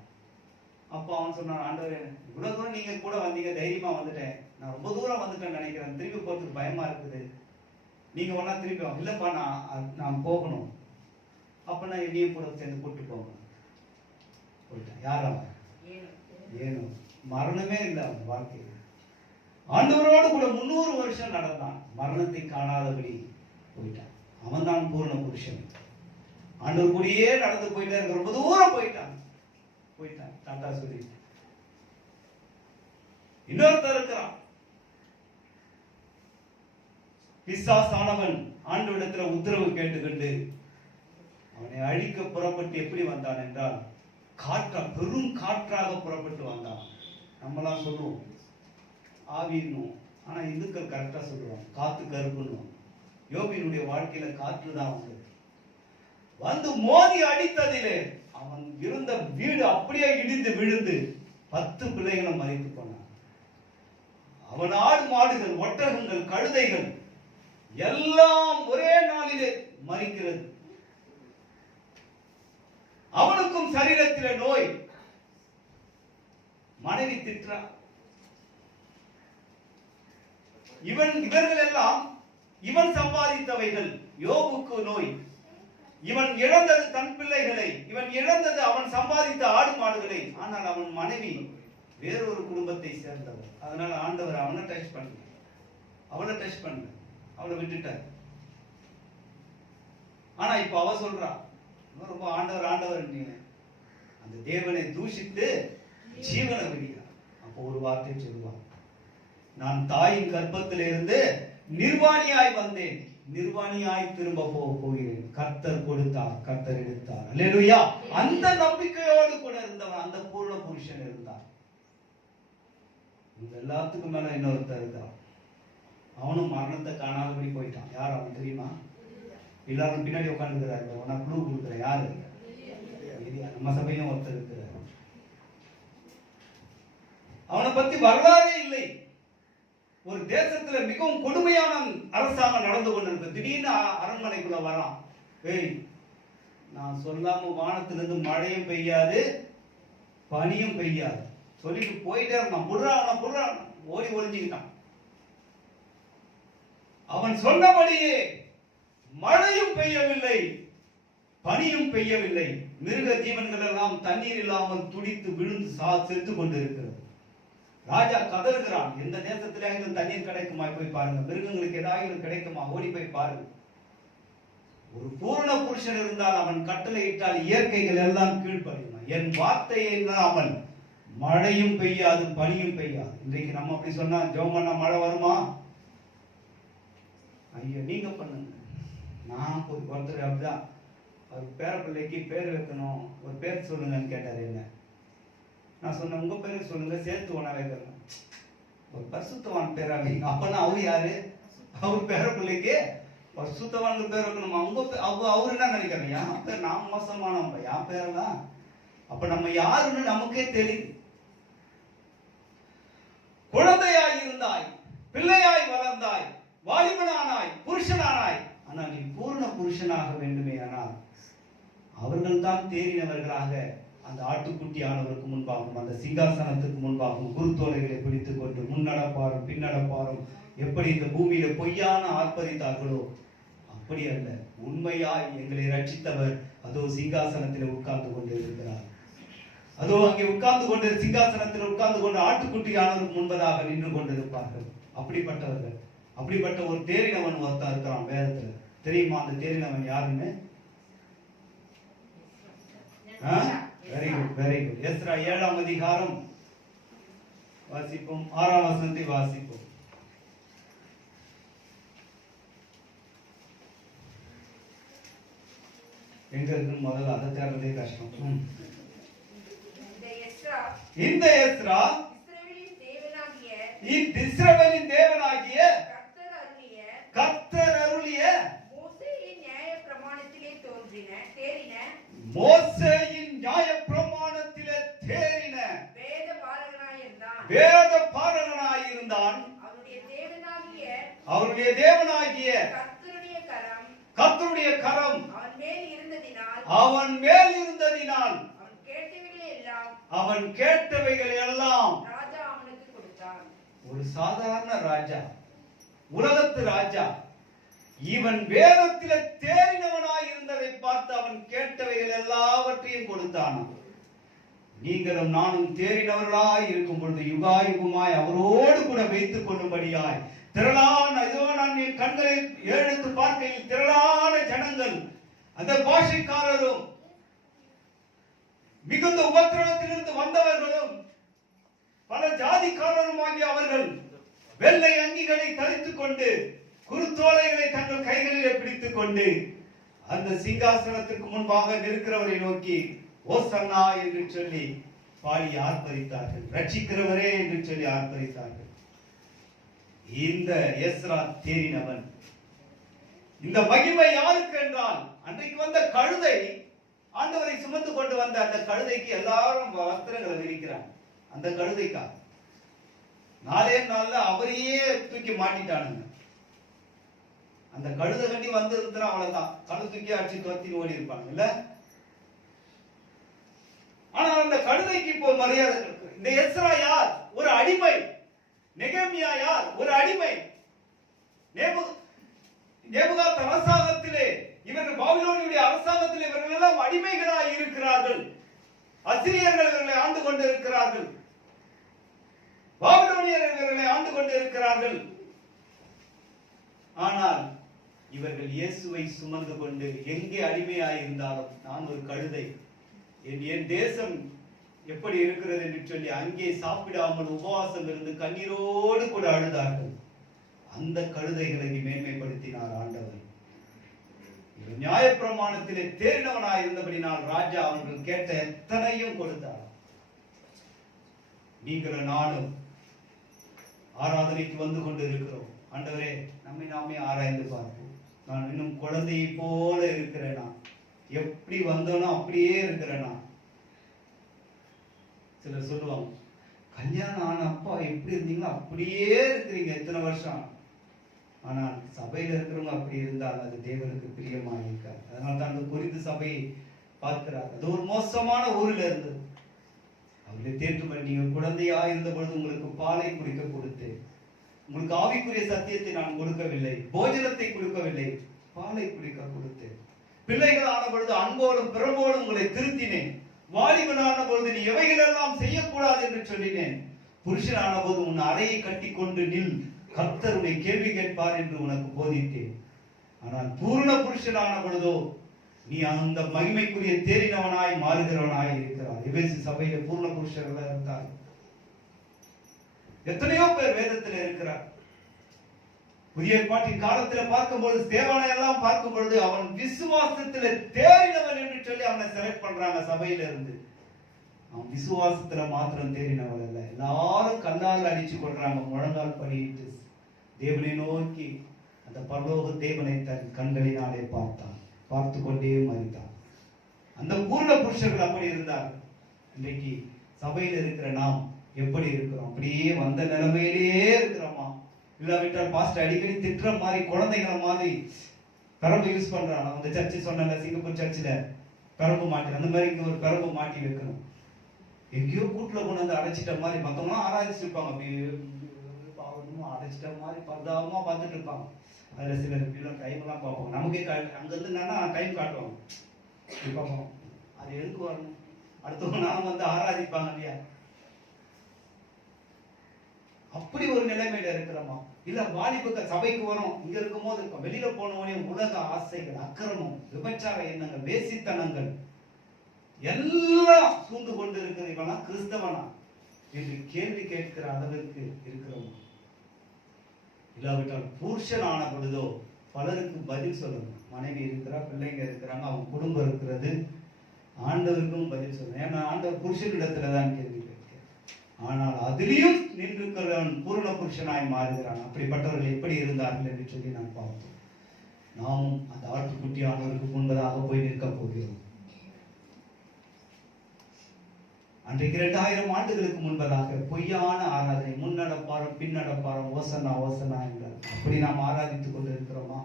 அப்பா அவன் சொன்னான், ஆண்டவர் இவ்வளவு தூரம் நீங்க கூட வந்தீங்க, தைரியமா வந்துட்டேன், நான் ரொம்ப தூரம் வந்துட்டேன்னு நினைக்கிறேன், திரும்பி போறதுக்கு பயமா இருக்குது, நீங்க ஒன்னா திரும்பி வாங்க. இல்லப்பா நான் போகணும். அப்ப நான் என்னையும் கூட சேர்ந்து கூப்பிட்டு போங்க. போயிட்டான். யார் அவன்? ஏனோ. மரணமே இல்லை அவன் வாழ்க்கையில். ஆண்டவரோடு கூட 300 வருஷம் நடந்தான். மரணத்தை காணாதபடி போயிட்டான். அவன் தான் பூரண புருஷன். ஆண்டவர் கூடயே நடந்து போயிட்டே இருக்க, ரொம்ப தூரம் போயிட்டான். டாட்டா சொல்லி இன்னொருத்தர் இருக்கிறான். பிசாசானவன் ஆண்டவரிடத்துல உத்தரவு கேட்டுக்கொண்டு அவனை அழிக்க புறப்பட்டு எப்படி வந்தான் என்றால் பெரும் காற்றாக புறப்பட்டு வந்தான். நம்மளாம் சொல்லுவோம் ஆவின்னும், ஆனா இந்துக்கள் கரெக்டா சொல்லுவாங்க காத்து கருப்புன்னும். யோபினுடைய வாழ்க்கையில காற்று தான் வந்து மோதி அடித்ததிலே அவன் இருந்த வீடு அப்படியே இடிந்து விழுந்து 10 பிள்ளைகளும் மறித்து போனான். அவன் ஆடு மாடுகள், ஒட்டகங்கள், கழுதைகள் எல்லாம் ஒரே நாளிலே மறிக்கிறது. அவனுக்கும் சரீரத்தில நோய். மனைவி திட்டா. இவர்கள் எல்லாம் இவன் சம்பாதித்தவைகள். யோபுக்கு நோய். இவன் இழந்தது தன் பிள்ளைகளை, இவன் இழந்தது அவன் சம்பாதித்த ஆடு மாடுகளை. ஆனால் அவன் மனைவி வேறொரு குடும்பத்தை சேர்ந்தவர். அதனால ஆண்டவர் அவனை டச் பண்ண அவளை விட்டுட்டார். ஆனா இப்ப அவ சொல்றா, ரொம்ப ஆண்டவர் அந்த தேவனை தூஷித்து ஜீவனை விடுகிறார். அப்போ ஒரு வார்த்தை சொல்லுவான், நான் தாயின் கர்ப்பத்திலிருந்து நிர்வாணியாய் வந்தேன், நிர்வாணியாய் திரும்ப போகிறேன். கர்த்தர் கொடுத்தார், கர்த்தர் எடுத்தார். அல்லேலூயா. அந்த நம்பிக்கையோடு கூட இருந்தவன் அந்த பூர்ண புருஷன் இருந்தான். இந்த எல்லாத்துக்கும் மேல இன்னொருத்தர் இருக்கான். அவனும் மரணத்தை காணாதபடி போயிட்டான். யார் அவன் தெரியுமா? எல்லாரும் பின்னாடி உட்காந்துக்கிறாரு. உனக்கு க்ளூ கொடுக்குற யாரு? நம்ம சபையும் ஒருத்தர் இருக்கிறார். அவனை பத்தி வரலாறே இல்லை. ஒரு தேசத்துல மிகவும் கொடுமையான அரசாங்கம் நடந்து கொண்டிருக்கு. திடீர்னு அரண்மனைக்குள்ள வரான். நான் சொல்லாம வானத்திலிருந்து மழையும் பெய்யாது பனியும் பெய்யாது சொல்லிட்டு போயிட்டே இருந்தான். புடுறான் ஓடி ஒளிஞ்சுக்கிட்டான். அவன் சொன்னபடியே மழையும் பெய்யவில்லை, பனியும் பெய்யவில்லை. மிருக ஜீவன்கள் எல்லாம் தண்ணீர் இல்லாமல் துடித்து விழுந்து செத்து கொண்டு இருக்கிறது. ராஜா கதறுகிறான். எந்த தேசத்திலாவது தண்ணீர் கிடைக்குமா போய் பாருங்க, மிருகங்களுக்கு ஏதாவது கிடைக்குமா ஓடி போய் பாருங்க. ஒரு பூரண புருஷன் இருந்தால் அவன் கட்டளை இட்டால் இயற்கைகள் எல்லாம் கீழ்ப்படியுமா? என் வார்த்தையை இல்லாமல் மழையும் பெய்யாது பனியும் பெய்யாது. இன்றைக்கு நம்ம அப்படி சொன்னா ஜெபம் பண்ணா மழை வருமா? ஐயோ நீங்க பண்ணுங்க. நான் ஒருத்தர் அப்படிதான் அவர் பேர பிள்ளைக்கு பேர் வைக்கணும், ஒரு பேர் சொல்லுங்கன்னு கேட்டாரு. என்ன நான் சொன்னேன், உங்க பேரு சொல்லுங்க, சேர்த்து ஒண்ணா வைக்கணும். ஒரு பரிசுத்தவான் பேரா வைங்க. அப்பனா அவரு யாரு? அவர் பேர பிள்ளைக்கு பரிசுத்தவான் பேர் வைக்கணுமா? அவரு என்ன நினைக்கிறாங்க? என் பேர் நான் மோசமானவன், என் பேரெல்லாம். அப்ப நம்ம யாருன்னு நமக்கே தெரியும். குழந்தையாய் இருந்தாய், பிள்ளையாய் வளர்ந்தாய், வாலிபனானாய், புருஷனானாய். ஆனால் நீ பூர்ண புருஷனாக வேண்டுமே ஆனால் அவர்கள் தான் தேறினவர்களாக அந்த ஆட்டுக்குட்டியானவருக்கு முன்பாகவும் அந்த சிங்காசனத்துக்கு முன்பாகவும் குருத்தோலைகளை பிடித்துக் கொண்டு முன்னடப்பாரும் பின்னடப்பாரும் எப்படி இந்த பூமியில பொய்யான ஆர்ப்பரித்தார்களோ அப்படி அல்ல, உண்மையாய் எங்களை ரட்சித்தவர் அதோ சிங்காசனத்தில் உட்கார்ந்து கொண்டு இருக்கிறார். அதோ அங்கே உட்கார்ந்து கொண்டு சிங்காசனத்தில் உட்கார்ந்து கொண்டு ஆட்டுக்குட்டியானவருக்கு முன்பதாக நின்று கொண்டிருப்பார்கள். அப்படிப்பட்டவர்கள், அப்படிப்பட்ட ஒரு தேறினவன் ஒருத்தன் இருக்கிறான் வேதத்துல. தெரியுமா அந்த தேறினவன் யாருன்னு? Very good, very good. Ezra 7ஆம் அதிகாரம் வாசிப்போம், 6ஆம் வசனத்தை வாசிப்போம். எங்க இருக்கு முதல்ல அதை தேடுறதே கஷ்டம். இந்த எஸ்ரா இஸ்ரவேலின் தேவனாகிய கர்த்தர் அருளிய மோசேயின் நியாய பிரமாணத்திலே தேறின வேத பாரகனாய் இருந்தான். அவருடைய தேவனாகிய கர்த்தருடைய கரம் அவன் மேல் இருந்ததினால் அவன் கேட்டவைகள் எல்லாம் ஒரு சாதாரண ராஜா, உலகத்து ராஜா, இவன் வேதத்திலே தேறினவனாய் இருந்ததை பார்த்து அவன் கேட்டவைகள் எல்லாவற்றையும் கொடுத்தான். நீங்களும் நானும் தேறினவர்களாய் இருக்கும் பொழுது யுகாயுகமாய் அவரோடு கூட வைத்துக் கொள்ளும்படியாய் திரளான, இதோ நான் என் கண்களை ஏறெடுத்து பார்க்கையில் திரளான ஜனங்கள், அந்த பாஷைக்காரரும் மிகுந்த உபத்திரவத்திலிருந்து வந்தவர்களும் பல ஜாதிக்காரருமாகிய அவர்கள் வெள்ளை அங்கிகளை தரித்துக் கொண்டு குருத்தோலைகளை தங்கள் கைகளிலே பிடித்துக் கொண்டு அந்த சிங்காசனத்துக்கு முன்பாக நிற்கிறவரை நோக்கி ஓசன்னா என்று சொல்லி பாடி ஆர்ப்பரித்தார்கள். ரட்சிக்கிறவரே என்று சொல்லி ஆர்ப்பரித்தார்கள். இந்த எஸ்ரா தேறினவன். இந்த மகிமை யாருக்கு என்றால், அன்றைக்கு வந்த கழுதை, ஆண்டவரை சுமந்து கொண்டு வந்த அந்த கழுதைக்கு எல்லாரும் வஸ்திரங்களை விரிக்கிறாங்க. அந்த கழுதைக்கா 4 நாள்ல அவரையே தூக்கி மாட்டிட்டானுங்க. அந்த கழுதை கண்டி வந்திருந்தா அவ்வளவுதான், கழுதை தூக்கி அடிச்சு துரத்தி ஓடி இருப்பாங்க இல்ல. ஆனால் அந்த கழுதைக்கு இப்போ மரியாதை இருக்கு. இந்த எஸ்ரா யார்? ஒரு அடிமை. நெகேமியா யார்? ஒரு அடிமை. நேபுகாத் அரசாங்கத்திலே, இவர்கள் பாபிலோனியுடைய அரசாங்கத்திலே இவர்கள் எல்லாம் அடிமைகளாய் இருக்கிறார்கள். அசிரியர்கள் இவர்களை ஆண்டு கொண்டிருக்கிறார்கள். பாபிலோனியர்கள் இவர்களை ஆண்டு கொண்டிருக்கிறார்கள். ஆனால் இவர்கள் இயேசுவை சுமந்து கொண்டு எங்கே அடிமையாய் இருந்தாலும், நான் ஒரு கழுதை, என் தேசம் எப்படி இருக்கிறது என்று சொல்லி அங்கே சாப்பிடாமல் உபவாசம் இருந்து கண்ணீரோடு கூட அழுதார்கள். அந்த கழுதைகளை மேன்மைப்படுத்தினார் ஆண்டவர். நியாயப்பிரமாணத்திலே தேறினவனாய் இருந்தபடினால் ராஜா அவர்கள் கேட்ட எத்தனையும் கொடுத்தார். நீங்களும் நானும் ஆராதனைக்கு வந்து கொண்டு இருக்கிறோம். ஆண்டவரே, நம்மை நாமே ஆராய்ந்து பார்ப்போம். நான் இன்னும் குழந்தையை போல இருக்கிறேனா? எப்படி வந்தோனோ அப்படியே இருக்கிறேனா? சிலர் சொல்லுவாங்க, கல்யாணம் ஆன அப்பா எப்படி இருந்தீங்களோ அப்படியே இருக்கிறீங்க எத்தனை வருஷம். ஆனால் சபையில இருக்கிறவங்க அப்படி இருந்தால் அது தேவனுக்கு பிரியமா இருக்காது. அதனால தான் அந்த கொரிந்து சபையை பார்க்கிறார். அது ஒரு மோசமான ஊரில் இருந்தது. அவர்களை தேற்றும்படி, நீங்கள் குழந்தையா இருந்த பொழுது உங்களுக்கு பாலை குடிக்க கொடுத்தேன், உங்களுக்கு ஆவிக்குரிய சத்தியத்தை நான் கொடுக்கவில்லை, போஜனத்தை கொடுக்கவில்லை, பாலை குடிக்க கொடுத்தேன். பிள்ளைகள் ஆன பொழுது அன்போடும் பிறவோடும் உங்களை திருத்தினேன். வாலிபனான பொழுது நீ எவைகளெல்லாம் செய்யக்கூடாது என்று சொல்லினேன். புருஷனான போது உன் அறையை கட்டி கொண்டு நில், கர்த்தர் உன்னை கேள்வி கேட்பார் என்று உனக்கு போதித்தேன். ஆனால் பூர்ண புருஷனான பொழுதோ நீ அந்த மகிமைக்குரிய தேறினவனாய் மாறுகிறவனாய் இருக்கிறார். எபேசு சபையில பூர்ண புருஷர்கள் இருந்தார். எத்தனையோ பேர் வேதத்தில் இருக்கிறார். புதிய ஏற்பாட்டின் காலத்தில் பார்க்கும்போது தேவனை எல்லாம் பார்க்கும் பொழுது அவன் விசுவாசத்துல தேறினவன் என்று சொல்லி அவனை செலக்ட் பண்றாங்க சபையில இருந்து. அவன் விசுவாசத்துல மாத்திரம் தேறினவன் அல்ல, எல்லாரும் கல்லால் அடிச்சு கொள்றாங்க, முழங்கால் படியிட்டு தேவனை நோக்கி அந்த பரலோக தேவனை தன் கண்களினாலே பார்த்தான், பார்த்து கொண்டே மறித்தான். அந்த பூர்ண புருஷர்கள் அப்படி இருந்தார். இன்றைக்கு சபையில் இருக்கிற நாம் எப்படி இருக்கிறோம்? அப்படியே வந்த நிலைமையிலேயே இருக்கிறோமா? இல்லாவிட்டால் பாஸ்டர் அடிக்கடி திட்டுற மாதிரி குழந்தைகளை மாதிரி பெரம்பு யூஸ் பண்றான். அந்த சர்ச்சு சொன்ன சிங்கப்பூர் சர்ச்சில் பெரம்பு மாட்டி, அந்த மாதிரி இங்க ஒரு பெரம்பு மாட்டி வைக்கணும். எங்கேயோ கூட்டுல கொண்டு வந்து அடைச்சிட்ட மாதிரி மத்தவங்களாம் ஆராய்ச்சிட்டு இருப்பாங்க, அப்படியே அடைச்சிட்ட மாதிரி பரிதாபமா பார்த்துட்டு இருப்பாங்க. அதுல சிலர் டைம்லாம் பார்ப்போம். நமக்கே அங்க இருந்து என்னன்னா டைம் காட்டுவாங்க, பார்ப்போம். அது எதுக்கு வரணும்? அடுத்தவங்க நாம வந்து ஆராதிப்பாங்க இல்லையா? அப்படி ஒரு நிலைமையில இருக்கிறோமா? இல்ல வாலிப சபைக்கு வரும், இங்க இருக்கும் போது இருக்கும், வெளியில போனவனே உலக ஆசைகள், அக்கிரமம், விபச்சார எண்ணங்கள், வேசித்தனங்கள் எல்லாம் சூழ்ந்து கொண்டு இருக்கிற இவனா கிறிஸ்தவனா என்று கேள்வி கேட்கிற அளவிற்கு இருக்கிறோம். இல்லாவிட்டால் புருஷன் ஆன பொழுதோ பலருக்கு பதில் சொல்லணும். மனைவி இருக்கிறா, பிள்ளைங்க இருக்கிறாங்க, அவங்க குடும்பம் இருக்கிறது, ஆண்டவருக்கும் பதில் சொல்லணும். ஏன்னா ஆண்டவர் புருஷனிடத்துலதான் கேள்வி கேட்க. ஆனால் அதிலையும் நின்றுக்கிறவன் பூர்ண புருஷனாய் மாறுகிறான். அப்படிப்பட்டவர்கள் எப்படி இருந்தார்கள் என்று சொல்லி நான் பார்த்தோம். நாமும் அந்த ஆட்டுக்குட்டி ஆண்டவருக்கு முன்பதாக போய் நிற்க போகிறோம். அன்றைக்கு 2000 ஆண்டுகளுக்கு முன்பதாக பொய்யான ஆராதனை, முன்னடப்பாரம் பின்னடப்பாரம், ஓசனா ஓசனா என்றார். அப்படி நாம் ஆராதித்துக் கொண்டு இருக்கிறோமா?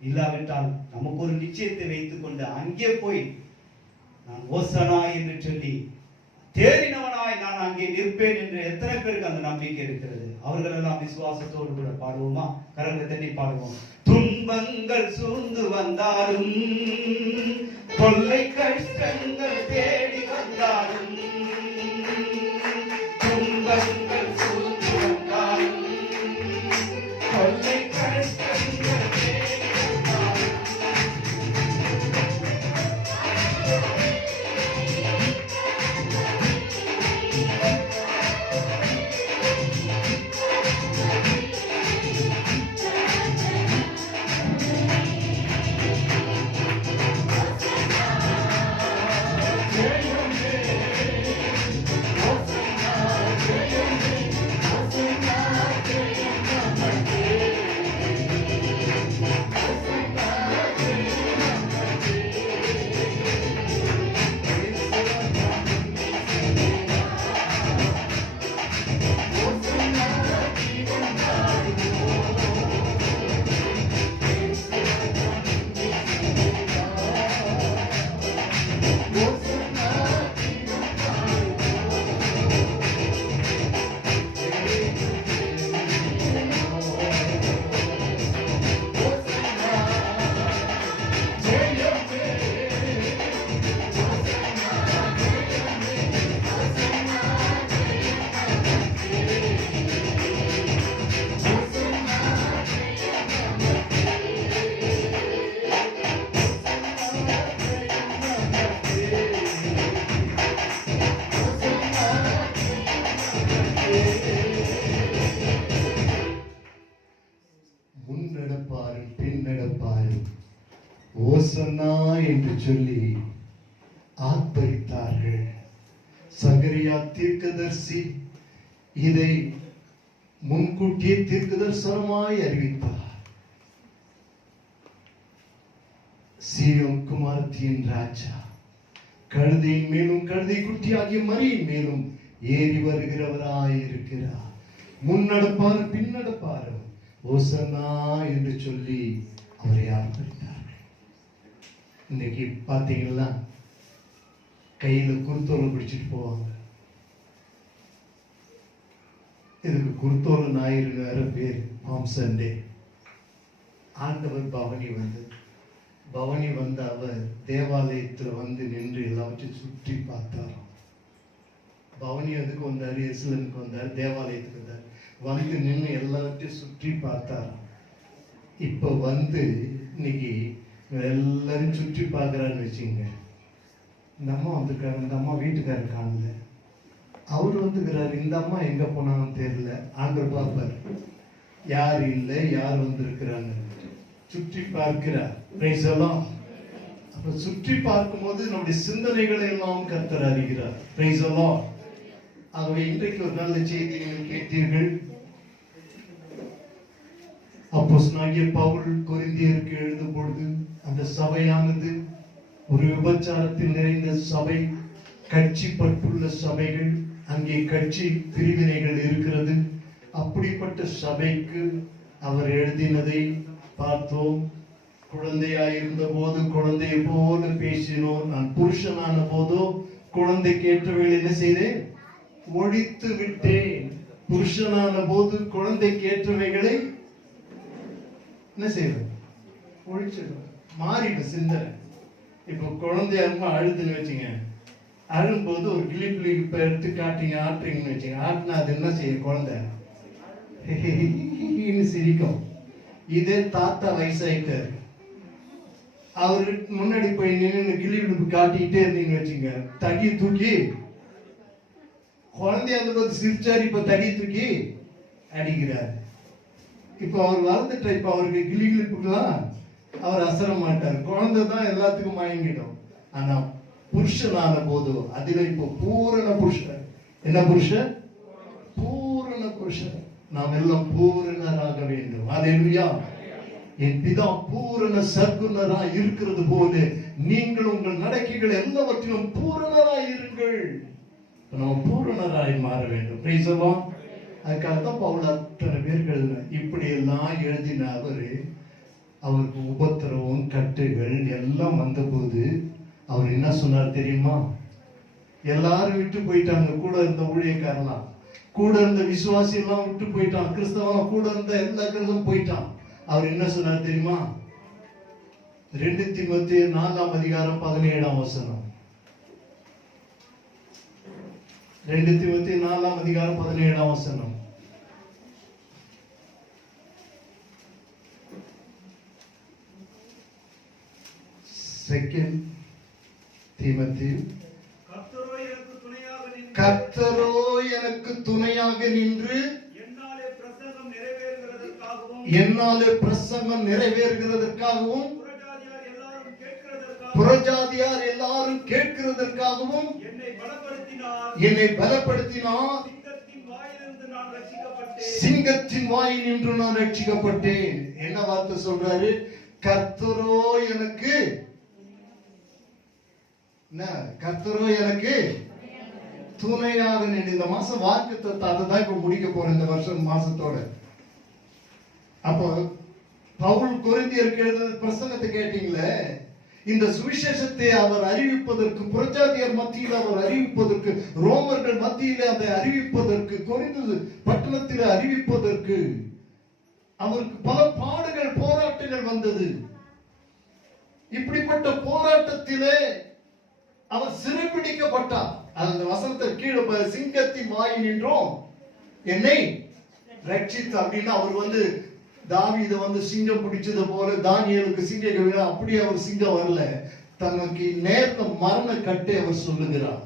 இல்லாவிட்டால் நமக்கு ஒரு நிச்சயத்தை வைத்துக் கொண்டு அங்கே போய் நான் ஓசனா என்று சொல்லி தேறினவனாய் நான் அங்கே நிற்பேன் என்று எத்தனை பேருக்கு அந்த நம்பிக்கை இருக்கிறது? அவர்கள் எல்லாம் விசுவாசத்தோடு கூட பாடுவோமா? கரங்களை தண்ணி பாடுவோம். துன்பங்கள் சூழ்ந்து வந்தாலும், கொள்ளை கஷ்டங்கள் தேடி வந்தாலும், துன்பங்கள் சூழ்ந்து வந்தாலும், கொள்ளை கஷ்டங்கள் தேடி வந்தாலும், முன்னடப்பாரும் பின்னடப்பாரும் ஓசன்னா என்று சொல்லி ஆர்ப்பரித்தார்கள். சகரியா தீர்க்கதரிசி இதை முன்கூட்டியே தீர்க்கதரிசனமாய் அறிவித்தார். சீயோன் குமாரத்தியின் ராஜா கழுதையின் மேலும் கழுதை குட்டியாகிய மரியின் மேலும் ஏறி வருகிறவராய் இருக்கிறார். முன்னடப்பாரும் பின்னடப்பாரும் ஓசன்னா என்று சொல்லி அவரை ஆர்ப்பரித்தார்கள். இன்னைக்கு பார்த்தீங்கன்னா கையில குருத்தோலை பிடிச்சிட்டு போவாங்க. இதுக்கு குருத்தோலை ஞாயிறு வேற பேர், பாம் சண்டே. ஆண்டவர் பவனி வந்து அவர் தேவாலயத்துல வந்து நின்று எல்லாவற்றையும் சுற்றி பார்த்தாராம். பவனி அதுக்கு வந்தார், எருசலேமுக்கு வந்தார், தேவாலயத்துக்கு வந்தார். வந்து நின்று எல்லாத்தையும் சுற்றி பார்த்தார். இப்ப வந்து இன்னைக்கு எல்லாரும் சுற்றி பார்க்கறான்னு வச்சுங்க. இந்த அம்மா வந்துருக்காரு, இந்த அம்மா வீட்டுக்காரர் காணல, அவர் வந்துக்கிறாரு, இந்த அம்மா எங்க போனான்னு தெரியல. ஆண்டவர் பார்ப்பார், யார் இல்லை, யார் வந்திருக்கிறாங்க, சுற்றி பார்க்கிறார். பிரைஸ் எல்லாம் அப்ப சுற்றி பார்க்கும் போது நம்முடைய சிந்தனைகளை எல்லாம் கர்த்தர் அறிகிறார். பிரைஸ் எல்லாம். ஆகவே இன்றைக்கு ஒரு நல்ல செய்தி நீங்கள் கேட்டீர்கள். அப்போஸ்தலனாகிய பவுல் கொரிந்தியருக்கு எழுதும் பொழுது அந்த சபையானது ஒரு விபச்சாரத்தில் நிறைந்த சபை, கட்சி பற்றுள்ள சபைகள், அங்கே கட்சி பிரிவினைகள் இருக்கிறது. அப்படிப்பட்ட சபைக்கு அவர் எழுதினதை பார்த்தோம். குழந்தையாயிருந்த போது குழந்தையை போல பேசினோம், நான் புருஷனான போதோ குழந்தை கேட்டவைகள் என்ன செய்தேன், ஒழித்து விட்டேன். புருஷனான போது குழந்தை கேட்டவைகளை என்ன செய்வேன், ஒழிச்சிடுவேன். மாறிடும் சிந்தனை. இப்ப குழந்தைய அம்மா அழுதுன்னு வச்சுங்க, அழும்போது ஒரு கிளிப்பிளி இப்ப எடுத்து காட்டிங்க, ஆட்டுறீங்கன்னு வச்சுங்க, ஆட்டினா அது என்ன செய்யும், குழந்தை சிரிக்கும். இதே தாத்தா வயசாயிட்டாரு, அவரு முன்னாடி போய் நின்று கிளி விழுப்பு காட்டிக்கிட்டே இருந்தீங்கன்னு வச்சுங்க, தடி தூக்கி குழந்தைய அந்த போது சிரிச்சாரு, இப்ப தடி தூக்கி அடிக்கிறார். இப்ப அவர் வளர்ந்துட்ட, இப்ப அவருக்கு கிளி கிளிப்புக்கெல்லாம் அவர் அசர மாட்டார். குழந்தை தான் எல்லாத்துக்கும் மயங்கிடும். ஆனா புருஷனான போது அதுல இப்போ பூரண புருஷன். என்ன புருஷன்? பூரண புருஷன். நாம் எல்லாம் பூரணராக வேண்டும். அல்லேலூயா. என் பிதா பூரண சர்க்குணராய் இருக்கிறது போல நீங்கள் உங்கள் நடக்கைகள் எல்லாவற்றிலும் பூரணராய் இருங்கள். நாம் பூரணராய் மாற வேண்டும். Price the Lord. அதுக்காக தான் பவுல் அத்தனை பேர்கள் இப்படி எல்லாம் எழுதின. அவருக்கு உபத்திரவம், கட்டுகள் எல்லாம் வந்த போது அவர் என்ன சொன்னார் தெரியுமா? எல்லாரும் விட்டு போயிட்டாங்க, கூட இருந்த ஊழியக்காரலாம், கூட இருந்த விசுவாசி எல்லாம் விட்டு போயிட்டான், கிறிஸ்தவம் கூட இருந்த எல்லா கிறிஸ்தவம் போயிட்டான். அவர் என்ன சொன்னார் தெரியுமா? 2 தீமோத்தேயு 4:17. 2 தீமோத்தேயு 4:17. செகண்ட் தீமோத்தேயு, கர்த்தரோ எனக்கு துணையாக நின்று என்னாலே பிரசங்கம் நிறைவேறுகிறதற்காகவும் புறஜாதியார் எல்லாரும் கேட்கிறதற்காகவும் என்னை பலப்படுத்தினார். சிங்கத்தின் வாயில் நின்று நான் ரட்சிக்கப்பட்டேன். என்ன வார்த்தை சொல்றாரு? கர்த்தரோ எனக்கு, கர்த்தரோ எனக்கு துணையாக நின்று. இந்த மாசம் வாக்குத்தத்தத்தை அதுதான் இப்ப முடிக்க போறேன், இந்த வருஷம் மாசத்தோட. அப்போ பவுல் கொரிந்தியருக்கு எழுதின பிரசங்கத்தை கேட்டீங்களே, இந்த சுவிசேஷத்தை அவர் அறிவிப்பதற்கு, புறஜாதியர் மத்தியில் அவர் அறிவிப்பதற்கு, ரோமர்கள் மத்தியிலே அதை அறிவிப்பதற்கு, கொரிந்து பட்டணத்திலே அறிவிப்பதற்கு அவருக்கு பல பாடுகள், போராட்டங்கள் வந்தது. இப்படிப்பட்ட போராட்டத்திலே அவர் சிறைபிடிக்கப்பட்டார். அந்த வசனத்தை கீழே சிங்கத்தின் வாயில் நின்றோம் என்னை ரட்சித்து அப்படின்னு அவர் தாவீது சிங்கம் பிடிச்சது போல தானியேலுக்கு சிங்கம், அப்படி அவர் சிங்கம் வரல, தனக்கு நேர்ந்த மரண கட்டை அவர் சொல்லுகிறார்.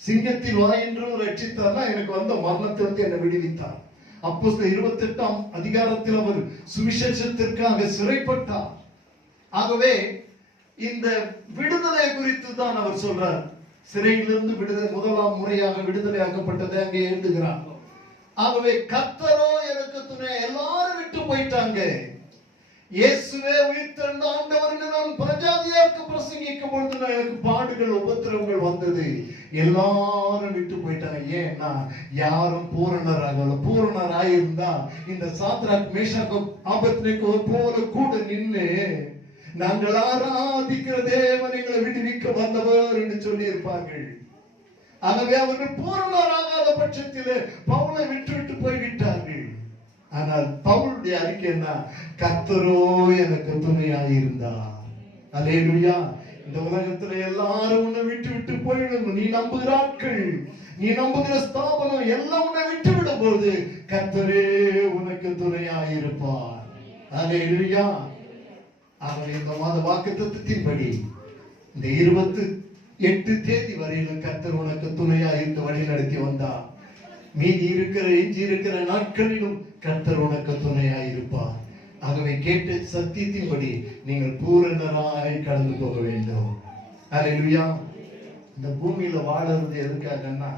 சிங்கத்தின் வாயின்றும் ரட்சித்தார்னா எனக்கு வந்த மரணத்திலிருந்து என்னை விடுவித்தார். அப்போஸ்தலர் 28ஆம் அதிகாரத்தில் அவர் சுவிசேஷத்திற்காக சிறைப்பட்டார். ஆகவே இந்த விடுதலை குறித்து தான் அவர் சொல்றார். சிறையிலிருந்து விடுதலை, முதலாம் முறையாக விடுதலை ஆக்கப்பட்டதை அங்கே எழுதுகிறார். ஆகவே கர்த்தரோ எனக்கு துணை. எல்லாரும் விட்டு போயிட்டாங்க. இயேசுவே உயிர்த்தெழுந்த ஆண்டவர் என்று நான் பிரஜாதியாருக்கு பிரசங்கிக்கும் பொழுது எனக்கு பாடுகள், உபத்திரவங்கள் வந்தது. எல்லாரும் விட்டு போயிட்டாங்க. ஏன்னா யாரும் பூரணராகல. பூரணராயிருந்தா இந்த சாத்ராக், மேஷாக், ஆபத்நேகோ போல கூட நின்று நாங்கள் ஆராதிக்கிற தேவன் எங்களை விடுவிக்க வந்தவர் என்று சொல்லி இருப்பார்கள். ஆகவே அவர்கள் பூரணராகாத பட்சத்தில் பவுலை விட்டு போய்விட்டார்கள். ஆனால் பவுலுடைய அறிக்கை என்ன? கர்த்தரோ எனக்கு துணையாக இருந்தார். அல்லேலூயா. இந்த உலகத்துல எல்லாரும் உன்னை விட்டு விட்டு போயிடும். நீ நம்புகிற ஆட்கள், நீ நம்புகிற ஸ்தாபனம் எல்லாம் உன்னை விட்டு விடும் போது கர்த்தரே உனக்கு துணையாயிருப்பார். அல்லேலூயா. அவர் இந்த மாத வாக்குத்தத்தத்தின்படி இந்த 28 தேதி வரையிலும் கர்த்தர் உனக்கு துணையா இருந்து வழி நடத்தி வந்தார். மீதி எஞ்சி இருக்கிற நாட்களிலும் கர்த்தர் உனக்கு துணையா இருப்பார். ஆகவே கேட்டு சத்தியத்தின்படி நீங்கள் பூரணராய் கடந்து போக வேண்டும். அல்லேலூயா. இந்த பூமியில வாழறது எதுக்காகன்னா,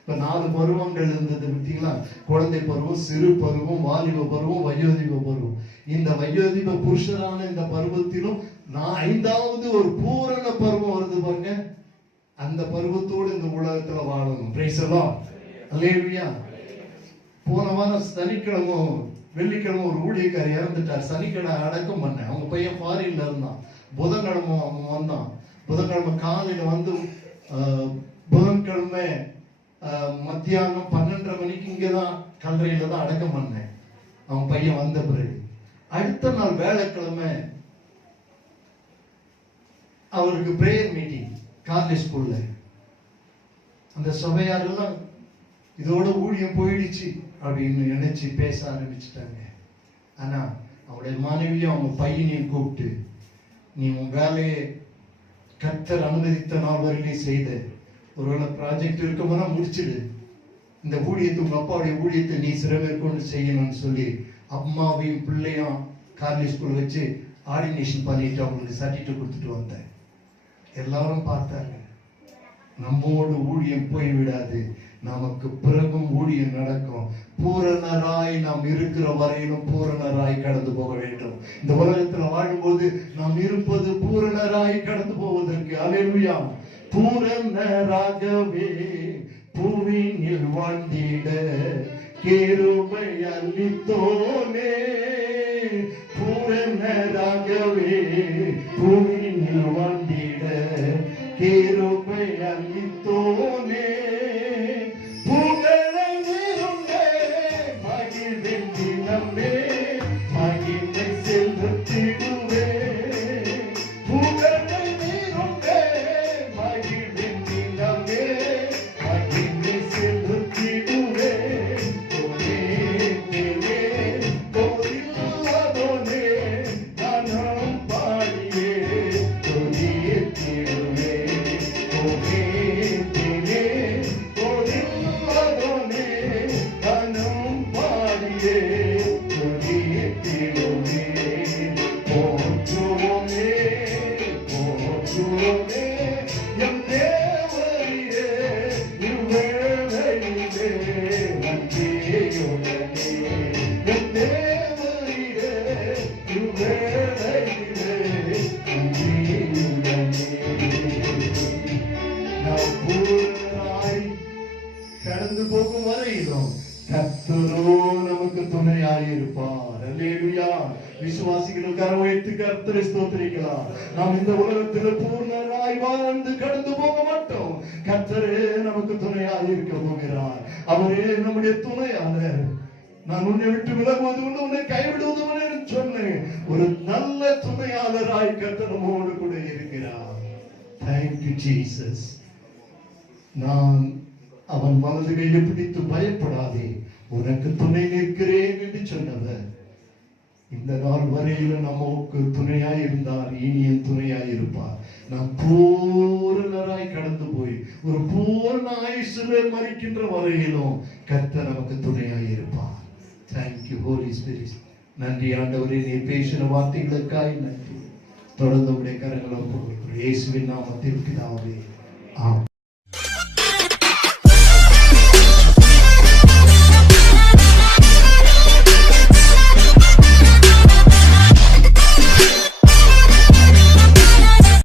இப்ப 4 பருவங்கள் இருந்தது பார்த்தீங்களா? குழந்தை பருவம், சிறு பருவம், வாலிப பருவம், வயோதிப பருவம். இந்த வயோதிப புருஷரான இந்த பருவத்திலும் 5வது ஒரு பூரண பருவம் வருது பாருங்க. அந்த பருவத்தோடு இந்த உலகத்துல வாழணும். Praise the lord. அல்லேலூயா. போன வாரம் சனிக்கிழமை வெள்ளிக்கிழமை ஒரு ஊழியக்காரர் இறந்துட்டார். சனிக்கிழமை அடக்கம் பண்ண அவங்க பையன் ஃபாரின்ல இருந்தான். புதன்கிழமை அவன் வந்தான். புதன்கிழமை காலையில வந்து புதன்கிழமை மத்தியானம் 12:30 மணிக்கு இங்கதான் கல்லறையில தான் அடக்கம் பண்ணேன். அவன் பையன் வந்த பிறகு அடுத்த நாள் வேலைக்கிழமை அவருக்கு பிரேயர் மீட்டிங் காலேஜ் ஸ்கூல்ல. அந்த சபையாரெல்லாம் இதோட ஊழியம் போயிடுச்சு அப்படின்னு நினைச்சு பேச ஆரம்பிச்சுட்டாங்க. ஆனா அவருடைய மனைவியும் அவங்க பையனையும் கூப்பிட்டு, நீ உன் வேலையை கர்த்தர் அனுமதித்த நாள் வரையிலும் செய்த, ஒருவேளை ப்ராஜெக்ட் இருக்கும்போது முடிச்சிடு, இந்த ஊழியத்தை உங்க அப்பாவுடைய ஊழியத்தை நீ சிறமேற்கொண்டு செய்யணும்னு சொல்லி அம்மாவையும் பிள்ளையும் காலேஜ் ஸ்கூல் வச்சு ஆர்டினேஷன் பண்ணிட்டு அவங்களுக்கு சர்டிஃபிகேட் கொடுத்துட்டு வந்தேன். எல்லாரும் பார்த்தாங்க. நம்மோடு ஊழியம் போய்விடாது, நமக்கு பிறகும் ஊழியம் நடக்கும். பூரணராய் நாம் இருக்கிற வரையிலும் பூரணராய் கடந்து போக வேண்டும். இந்த உலகத்துல வாழும்போது நாம் இருப்பது பூரணராய் கடந்து போவதற்கு. அல்லேலூயா. பூரணராகவே பூவினில் வாழ்ந்திட கிருபை அளித்தோனே. பூரணராகவே பூவினில் வாழ்ந்திட கிருபை அளித்தோனே. புகழை நீருண்டே மகிழ்ந்து நம்மே மகிழ்ந்து செலுத்திடுவே. புகழை நீருண்டே மகிழ்ந்து நம்மே மகிழ்ந்து செலுத்திடுவே. கோரில்லாதோனே நானும் பாடியே துதித்திடுவே. கடந்து போகும் வரையிலும் கர்த்தரோ நமக்கு துணையாயிருப்பார். அல்லேலூயா. விசுவாசிகள் கரம் வைத்து கர்த்தரை ஸ்தோத்திரிக்கலாம். நாம் இந்த உலகத்தில் பூர்ணராய் வாழ்ந்து கடந்து போக மாட்டோம். கர்த்தரே நமக்கு துணையாயிருக்க போகிறார். அவரே நம்முடைய துணையாளர். நான் உன்னை விட்டு விலகுவது உண்டு, உன்னை கைவிடுவது சொன்னேன். ஒரு நல்ல துணையாளராய் கர்த்தர் நம்மோடு கூட இருக்கிறார். Thank you Jesus. நான் அவன் வலது கையை பிடித்து பயப்படாதே, உனக்கு துணை நிற்கிறேன் என்று சொன்னவர் இந்த நாள் வரையில நமக்கு துணையாய் இருந்தார். இனியும் துணையாய் இருப்பார். நாம் பூரணராய் கடந்து போய் ஒரு பூர்ண ஆயுசுல மரிக்கின்ற வரையிலும் கர்த்தர் நமக்கு துணையாய் இருப்பார். Thank you holy spirit. நன்றி ஆண்டவரே, நீ பேசின வார்த்தைகளுக்காய் நன்றி. தொடர்ந்து உடைய கரங்களை இயேசுவின் நாமத்தில் பிதாவே. ஆமென்.